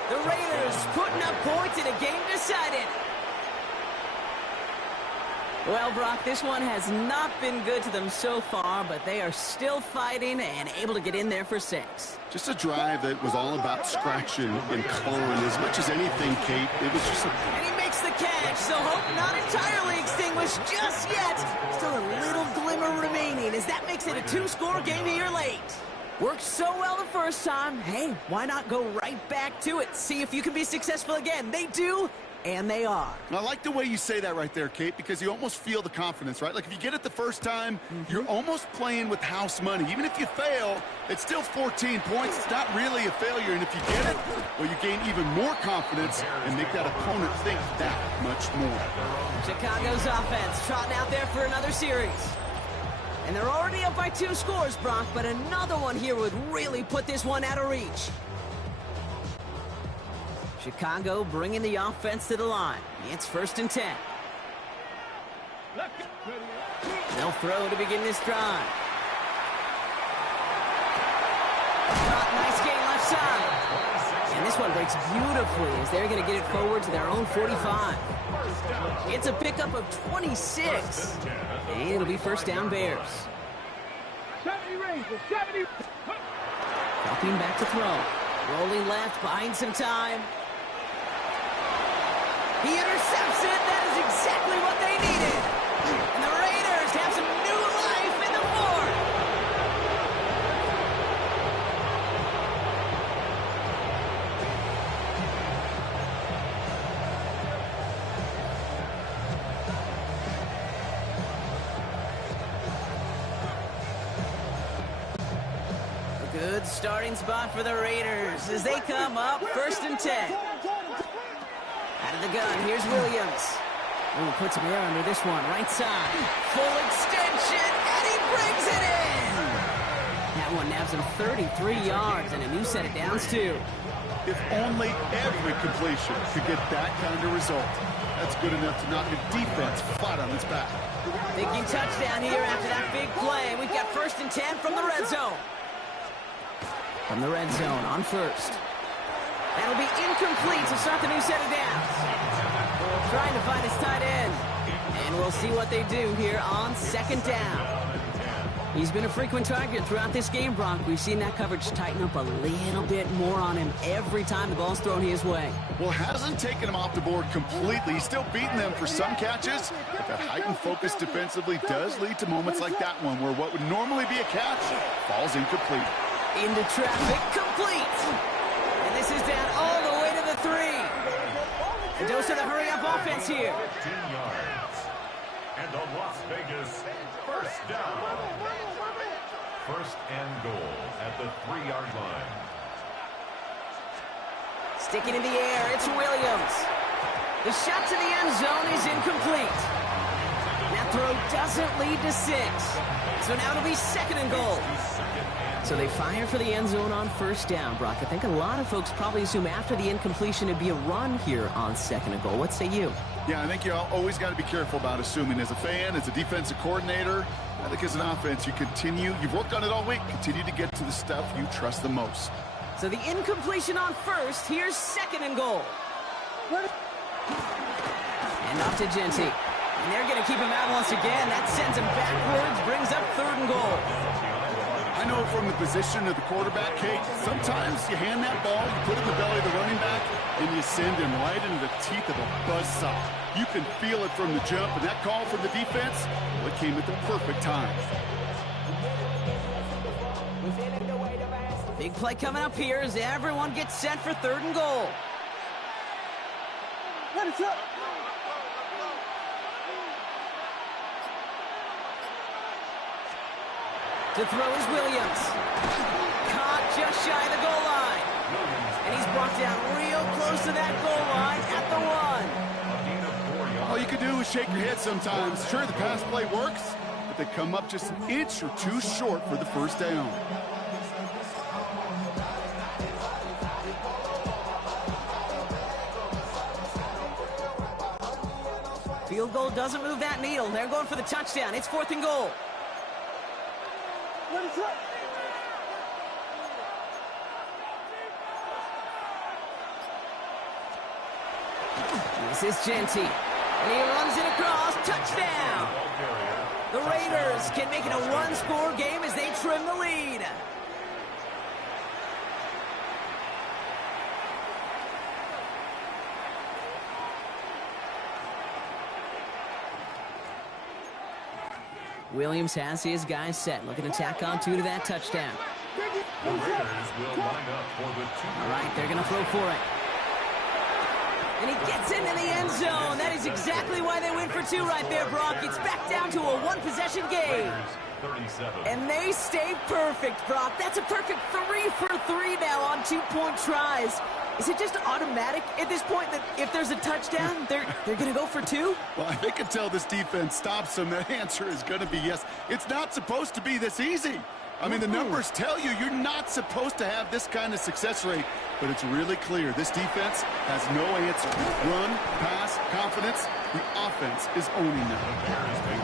The Raiders putting up points in a game decided. Well, Brock, this one has not been good to them so far, but they are still fighting and able to get in there for 6. Just a drive that was all about scratching and clawing as much as anything, Kate. It was just a... And he makes the catch, so hope not entirely extinguished just yet. Still a little glimmer remaining as that makes it a 2-score game here late. Worked so well the first time. Hey, why not go right back to it? See if you can be successful again. They do, and they are. I like the way you say that right there, Kate, because you almost feel the confidence, right? Like if you get it the first time, you're almost playing with house money. Even if you fail, it's still 14 points. It's not really a failure. And if you get it, well, you gain even more confidence and make that opponent think that much more. Chicago's offense trotting out there for another series. And they're already up by 2 scores, Brock, but another one here would really put this one out of reach. Chicago bringing the offense to the line. It's 1st and 10. They'll throw to begin this drive. Nice gain left side. And this one breaks beautifully as they're going to get it forward to their own 45. It's a pickup of 26. And it'll be 1st down Bears. 70 Rangers, 70. Dropping back to throw. Rolling left, buying some time. He intercepts it. That is exactly what they needed. And the Raiders have some new life in the 4th. A good starting spot for the Raiders as they come up 1st and 10. Out of the gun, here's Williams. Ooh, puts him there under this one, right side. Full extension, and he brings it in! Now That one nabs him 33 yards and a new set of downs, too. If only every completion could get that kind of result. That's good enough to knock a defense flat on its back. Thinking touchdown here after that big play. We've got 1st and 10 from the red zone. From the red zone on 1st. That'll be incomplete to start the new set of downs. Trying to find his tight end. And we'll see what they do here on 2nd down. He's been a frequent target throughout this game, Brock. We've seen that coverage tighten up a little bit more on him every time the ball's thrown his way. Well, hasn't taken him off the board completely. He's still beating them for some catches, but that heightened focus defensively does lead to moments like that one where what would normally be a catch falls incomplete. Into traffic, complete. And this is down all the way to the 3. The dose of the hurry-up offense here. 15 yards. And the Las Vegas 1st down. 1st and goal at the 3-yard line. Sticking in the air, it's Williams. The shot to the end zone is incomplete. That throw doesn't lead to 6. So now it'll be 2nd and goal. So they fire for the end zone on 1st down, Brock. I think a lot of folks probably assume after the incompletion it'd be a run here on 2nd and goal. What say you? Yeah, I think you always got to be careful about assuming. As a fan, as a defensive coordinator, I think as an offense, you've worked on it all week, continue to get to the stuff you trust the most. So the incompletion on 1st, here's 2nd and goal. And off to Genty. And they're going to keep him out once again. That sends him backwards, brings up 3rd and goal. I know from the position of the quarterback, Kate, sometimes you hand that ball, you put it in the belly of the running back, and you send him right into the teeth of a buzzsaw. You can feel it from the jump, and that call from the defense, well, it came at the perfect time. Big play coming up here as everyone gets set for 3rd and goal. To throw is Williams. Caught just shy of the goal line. And he's brought down real close to that goal line at the 1. All you can do is shake your head sometimes. Sure, the pass play works, but they come up just an inch or two short for the 1st down. Field goal doesn't move that needle. They're going for the touchdown. It's 4th and goal. This is Genty. And he runs it across. Touchdown! The Raiders can make it a 1-score game as they trim the lead. Williams has his guys set. Looking to tack on 2 to that touchdown. The Raiders will line up for the 2. All right, they're going to throw for it. And he gets into the end zone. That is exactly why they went for 2 right there, Brock. It's back down to a 1-possession game. 37. And they stay perfect, Brock. That's a perfect 3 for 3 now on 2-point tries. Is it just automatic at this point that if there's a touchdown, they're going to go for 2? Well, I think until this defense stops them, the answer is going to be yes. It's not supposed to be this easy. I mean, the numbers tell you you're not supposed to have this kind of success rate, but it's really clear this defense has no answer. Run, pass, confidence. The offense is owning them.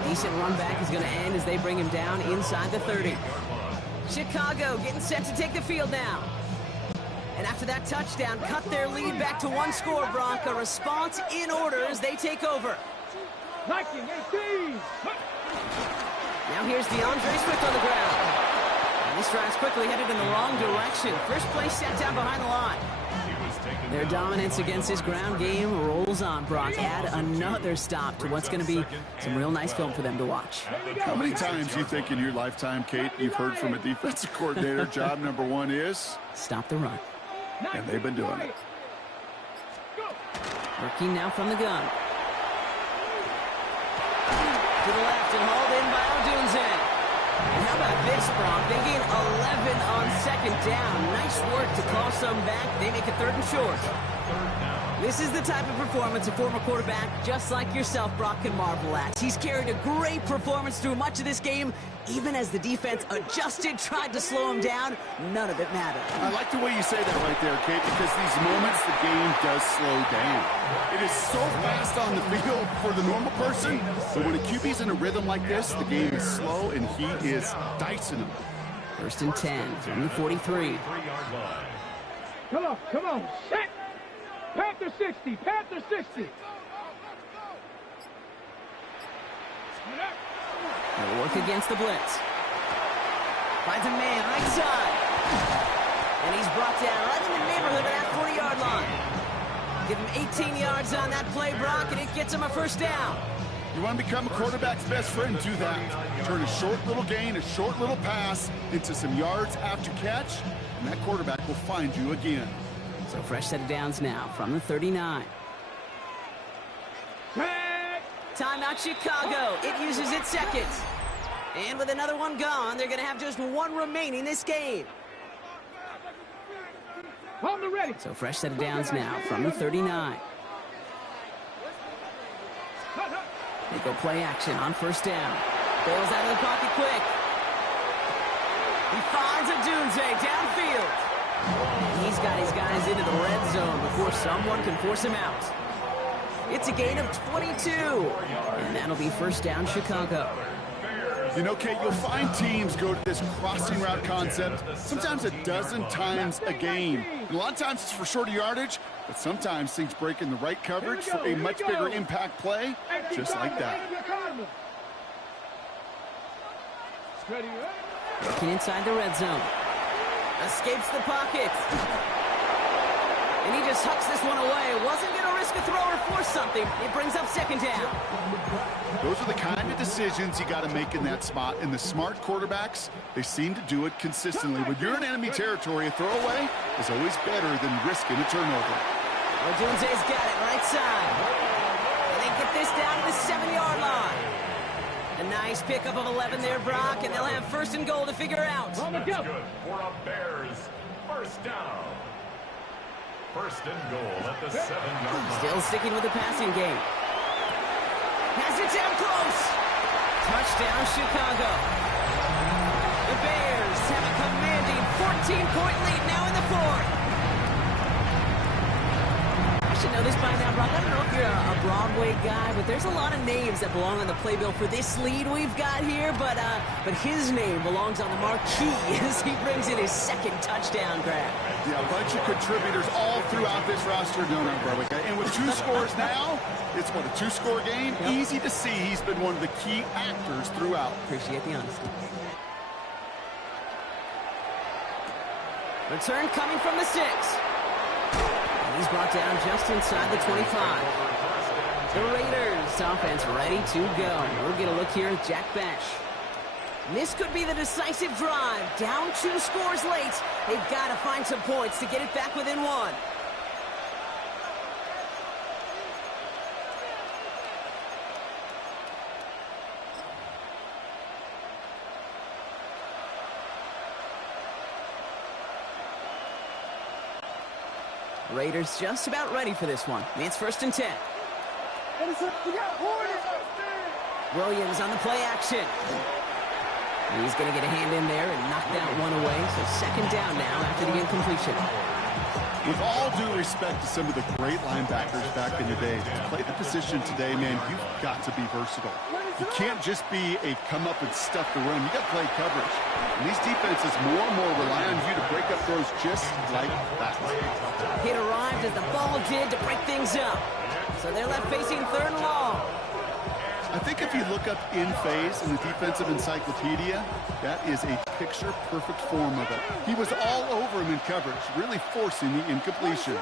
Decent run back is going to end as they bring him down inside the 30. Chicago getting set to take the field now. And after that touchdown, cut their lead back to 1 score, Brock. A response in order as they take over. 19-18. Now here's DeAndre Swift on the ground. And this drive's quickly headed in the wrong direction. First play set down behind the line. Their dominance against his ground game rolls on, Brock. Add another stop to what's going to be some real nice film for them to watch. How many times do you think in your lifetime, Kate, you've heard from a defensive coordinator, job number 1 is? Stop the run. And they've been doing it. Working now from the gun. To the left and hauled in by Odunze. And how about this, Brock? They gain 11 on 2nd down. Nice work to call some back. They make it 3rd and short. third down. This is the type of performance a former quarterback just like yourself, Brock, can marvel at. He's carried a great performance through much of this game. Even as the defense adjusted, tried to slow him down, none of it mattered. I like the way you say that right there, Kate, because these moments the game does slow down. It is so fast on the field for the normal person, but when a QB's in a rhythm like this, the game is slow and he is dicing them. 1st and 10 from the 43. 3-yard line. Come on, set! Panther 60, Panther 60! They'll work against the blitz. Finds a man right side. And he's brought down right in the neighborhood of that 40-yard line. Give him 18 yards on that play, Brock, and it gets him a 1st down. You want to become a quarterback's best friend, do that. Turn a short little gain, a short little pass into some yards after catch, and that quarterback will find you again. So fresh set of downs now from the 39. Timeout Chicago. It uses its seconds. And with another one gone, they're going to have just one remaining this game. On the ready. So fresh set of downs now from the 39. They go play action on 1st down. Bails out of the pocket quick. He finds a Dunze downfield. He's got his guys into the red zone before someone can force him out. It's a gain of 22. And that'll be 1st down Chicago. You know, Kate, you'll find teams go to this crossing route concept sometimes a dozen times a game. And a lot of times it's for shorter yardage, but sometimes things break in the right coverage for a much bigger impact play, just like that. Working inside the red zone. Escapes the pocket. And he just hucks this one away. Wasn't going to risk a throw or force something. It brings up 2nd down. Those are the kind of decisions you got to make in that spot. And the smart quarterbacks, they seem to do it consistently. When you're in enemy territory, a throwaway is always better than risking a turnover. Odunze's got it right side. And they get this down to the 7-yard line. A nice pickup of 11 there, Brock, and they'll have 1st and goal to figure out. On the go. Good for a Bears 1st down. 1st and goal at the 7-yard line. Still sticking with the passing game. Has it down close. Touchdown, Chicago. The Bears have a commanding 14-point lead now in the 4th. I should know this by now, Brock. I don't know if you're a Broadway guy, but there's a lot of names that belong on the playbill for this lead we've got here, but his name belongs on the marquee as he brings in his 2nd touchdown grab. Yeah, a bunch of contributors all throughout this roster doing on Broadway. And with 2 scores now, it's what, a 2-score game? Yep. Easy to see he's been one of the key actors throughout. Appreciate the honesty. Return coming from the 6. And he's brought down just inside the 25. The Raiders offense ready to go. We'll get a look here at Jack Bench. This could be the decisive drive. Down 2 scores late. They've got to find some points to get it back within 1. Raiders just about ready for this one. It's 1st and 10. Williams on the play action. He's going to get a hand in there and knock that one away. So 2nd down now after the incompletion. With all due respect to some of the great linebackers back in the day, to play the position today, man, you've got to be versatile. You can't just be a come up and stuff the run. You got to play coverage. And these defenses more and more rely on you to break up throws just like that. Hit arrived as the ball did to break things up. So they're left facing 3rd and long. I think if you look up in phase in the defensive encyclopedia, that is a picture-perfect form of it. He was all over him in coverage, really forcing the incompletion.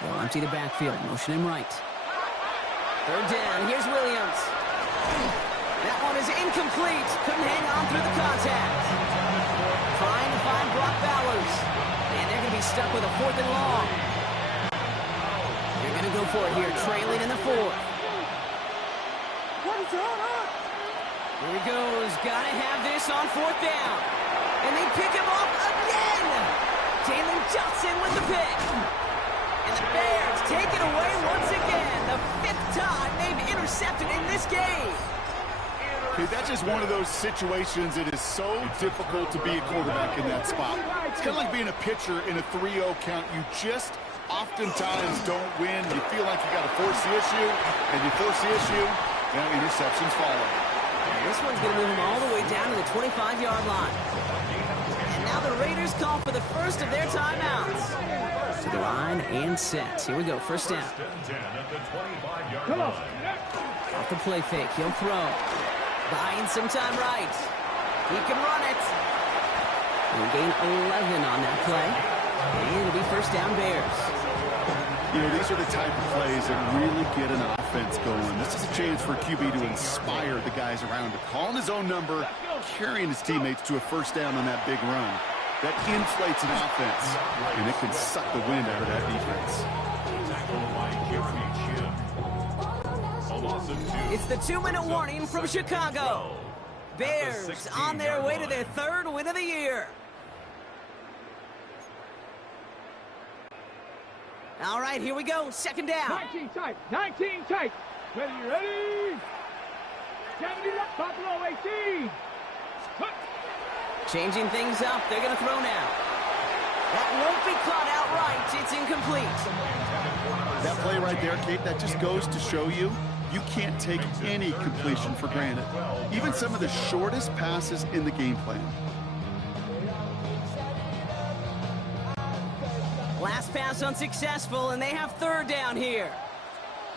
They'll empty the backfield, motion him right. 3rd down, here's Williams. That one is incomplete. Couldn't hang on through the contact. Trying to find Brock Bowers. And they're going to be stuck with a 4th and long. They're going to go for it here, trailing in the 4th. Here he goes. Got to have this on 4th down. And they pick him off again. Jalen Johnson with the pick. And the Bears take it away once again. The 5th time they've intercepted in this game. Okay, that's just one of those situations. It is so difficult to be a quarterback in that spot. It's kind of like being a pitcher in a 3-0 count. You just oftentimes don't win. You feel like you got to force the issue, and you force the issue, and interceptions follow. This one's going to move them all the way down to the 25-yard line. And now the Raiders call for the first of their timeouts. To the line and set. Here we go, first down. Off the play fake, he'll throw. Buying some time right. He can run it. And gain 11 on that play. And it'll be first down Bears. You know, these are the type of plays that really get an offense going. This is a chance for QB to inspire the guys around him. Calling his own number, carrying his teammates to a first down on that big run. That inflates an offense, and it can suck the wind out of that defense. It's the 2-minute warning from Chicago. Bears on their way to their 3rd win of the year. All right, here we go. Second down. 19 tight. 19 tight. Ready, ready. 70 left. Buffalo 18. Changing things up. They're going to throw now. That won't be caught outright. It's incomplete. That play right there, Kate, that just goes to show you can't take any completion for granted. Even some of the shortest passes in the game plan. Last pass unsuccessful, and they have 3rd down here.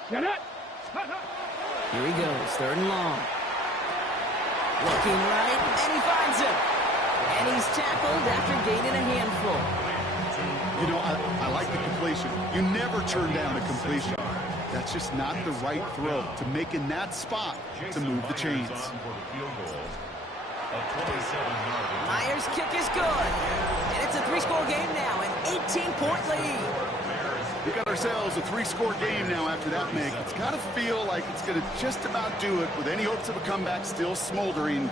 Get it. Here he goes, 3rd and long. Looking right, and he finds him. And he's tackled after gaining a handful. You know, I like the completion. You never turn down a completion. That's just not the right throw to make in that spot to move the chains. Myers' kick is good. And it's a 3-score game now, an 18-point lead. We got ourselves a 3-score game now after that make. It's got to feel like it's going to just about do it with any hopes of a comeback still smoldering.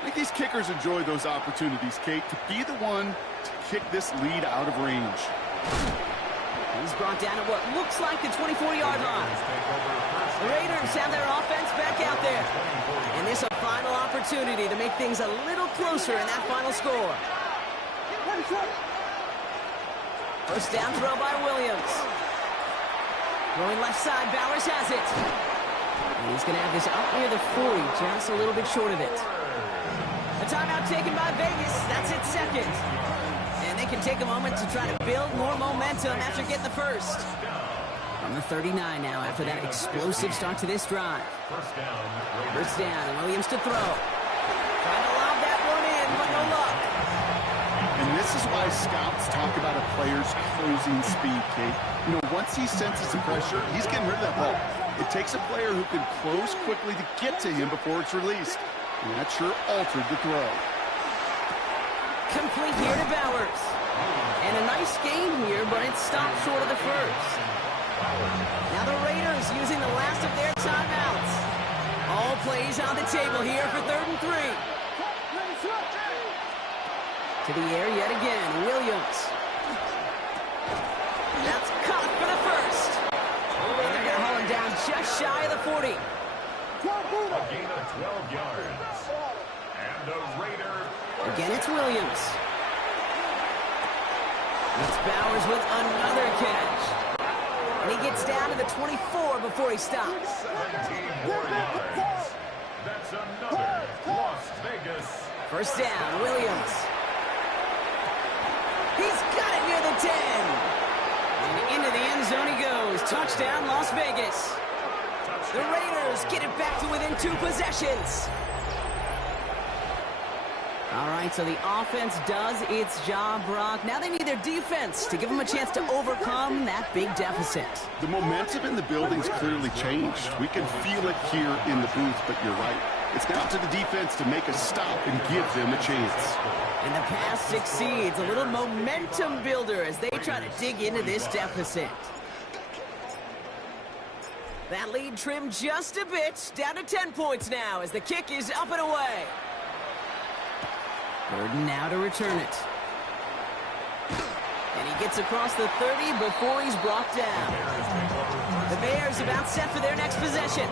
I think these kickers enjoy those opportunities, Kate, to be the one to kick this lead out of range. He's brought down at what looks like the 24-yard line. The Raiders have their offense back out there. And this a final opportunity to make things a little closer in that final score. First down throw by Williams. Going left side, Bowers has it. And he's going to have this up near the 40, just a little bit short of it. A timeout taken by Vegas. That's its 2nd. And they can take a moment to try to build more momentum after getting the first. From the 39 now after that explosive start to this drive. First down, and Williams to throw. Trying to lob that one in, but no luck. And this is why scouts talk about a player's closing speed, Kate. You know, once he senses the pressure, he's getting rid of that ball. It takes a player who can close quickly to get to him before it's released. And that sure altered the throw. Complete here to Bowers. And a nice game here, but it stopped short of the first. Now the Raiders using the last of their timeouts. All plays on the table here for 3rd and 3. To the air yet again, Williams. That's caught for the first. And they're going to haul him down just shy of the 40. A gain of 12 yards. And the Raider. Again, it's Williams. It's Bowers with another catch. And he gets down to the 24 before he stops. 17 more yards. That's another Las Vegas. First down, Williams. He's got it near the 10. And into the end zone he goes. Touchdown, Las Vegas. The Raiders get it back to within 2 possessions. All right, so the offense does its job, Brock. Now they need their defense to give them a chance to overcome that big deficit. The momentum in the building's clearly changed. We can feel it here in the booth, but you're right. It's now to the defense to make a stop and give them a chance. And the pass succeeds. A little momentum builder as they try to dig into this deficit. That lead trimmed just a bit, down to 10 points now as the kick is up and away. Burden now to return it. And he gets across the 30 before he's brought down. The Bears about set for their next possession.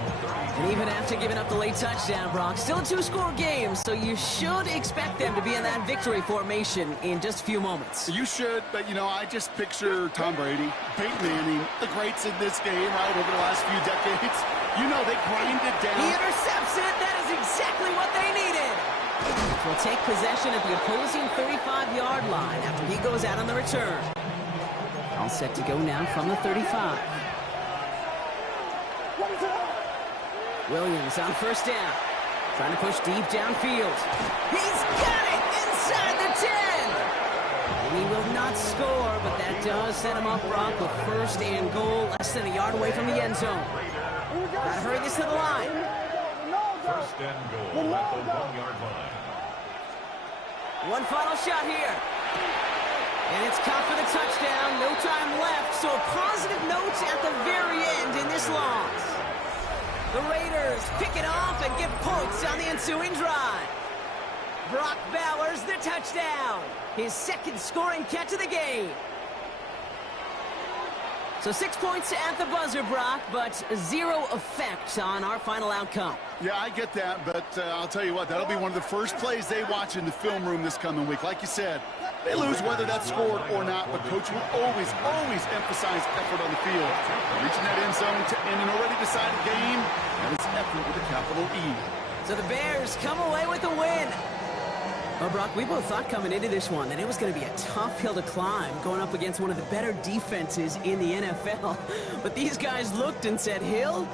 And even after giving up the late touchdown, Brock, still a two-score game, so you should expect them to be in that victory formation in just a few moments. You should, but, you know, I just picture Tom Brady, Peyton Manning, the greats in this game, right, over the last few decades. You know, they grind it down. He intercepts it. That is exactly what they needed. Will take possession at the opposing 35-yard line after he goes out on the return. All set to go now from the 35. Williams on first down. Trying to push deep downfield. He's got it inside the 10. And he will not score, but that does set him up, Brock, with first and goal, less than a yard away from the end zone. Gotta hurry this to the line. First and goal at the 1-yard line. One final shot here. And it's caught for the touchdown. No time left, so a positive note at the very end in this loss. The Raiders pick it off and get points on the ensuing drive. Brock Bowers the touchdown. His second scoring catch of the game. So 6 points at the buzzer, Brock, but 0 effect on our final outcome. Yeah, I get that, but I'll tell you what, that'll be one of the first plays they watch in the film room this coming week. Like you said, they lose whether that's scored or not, but Coach will always emphasize effort on the field. Reaching that end zone to end an already decided game, that is effort with a capital E. So the Bears come away with a win. Well, Brock, we both thought coming into this one that it was going to be a tough hill to climb going up against one of the better defenses in the NFL. But these guys looked and said, Hill,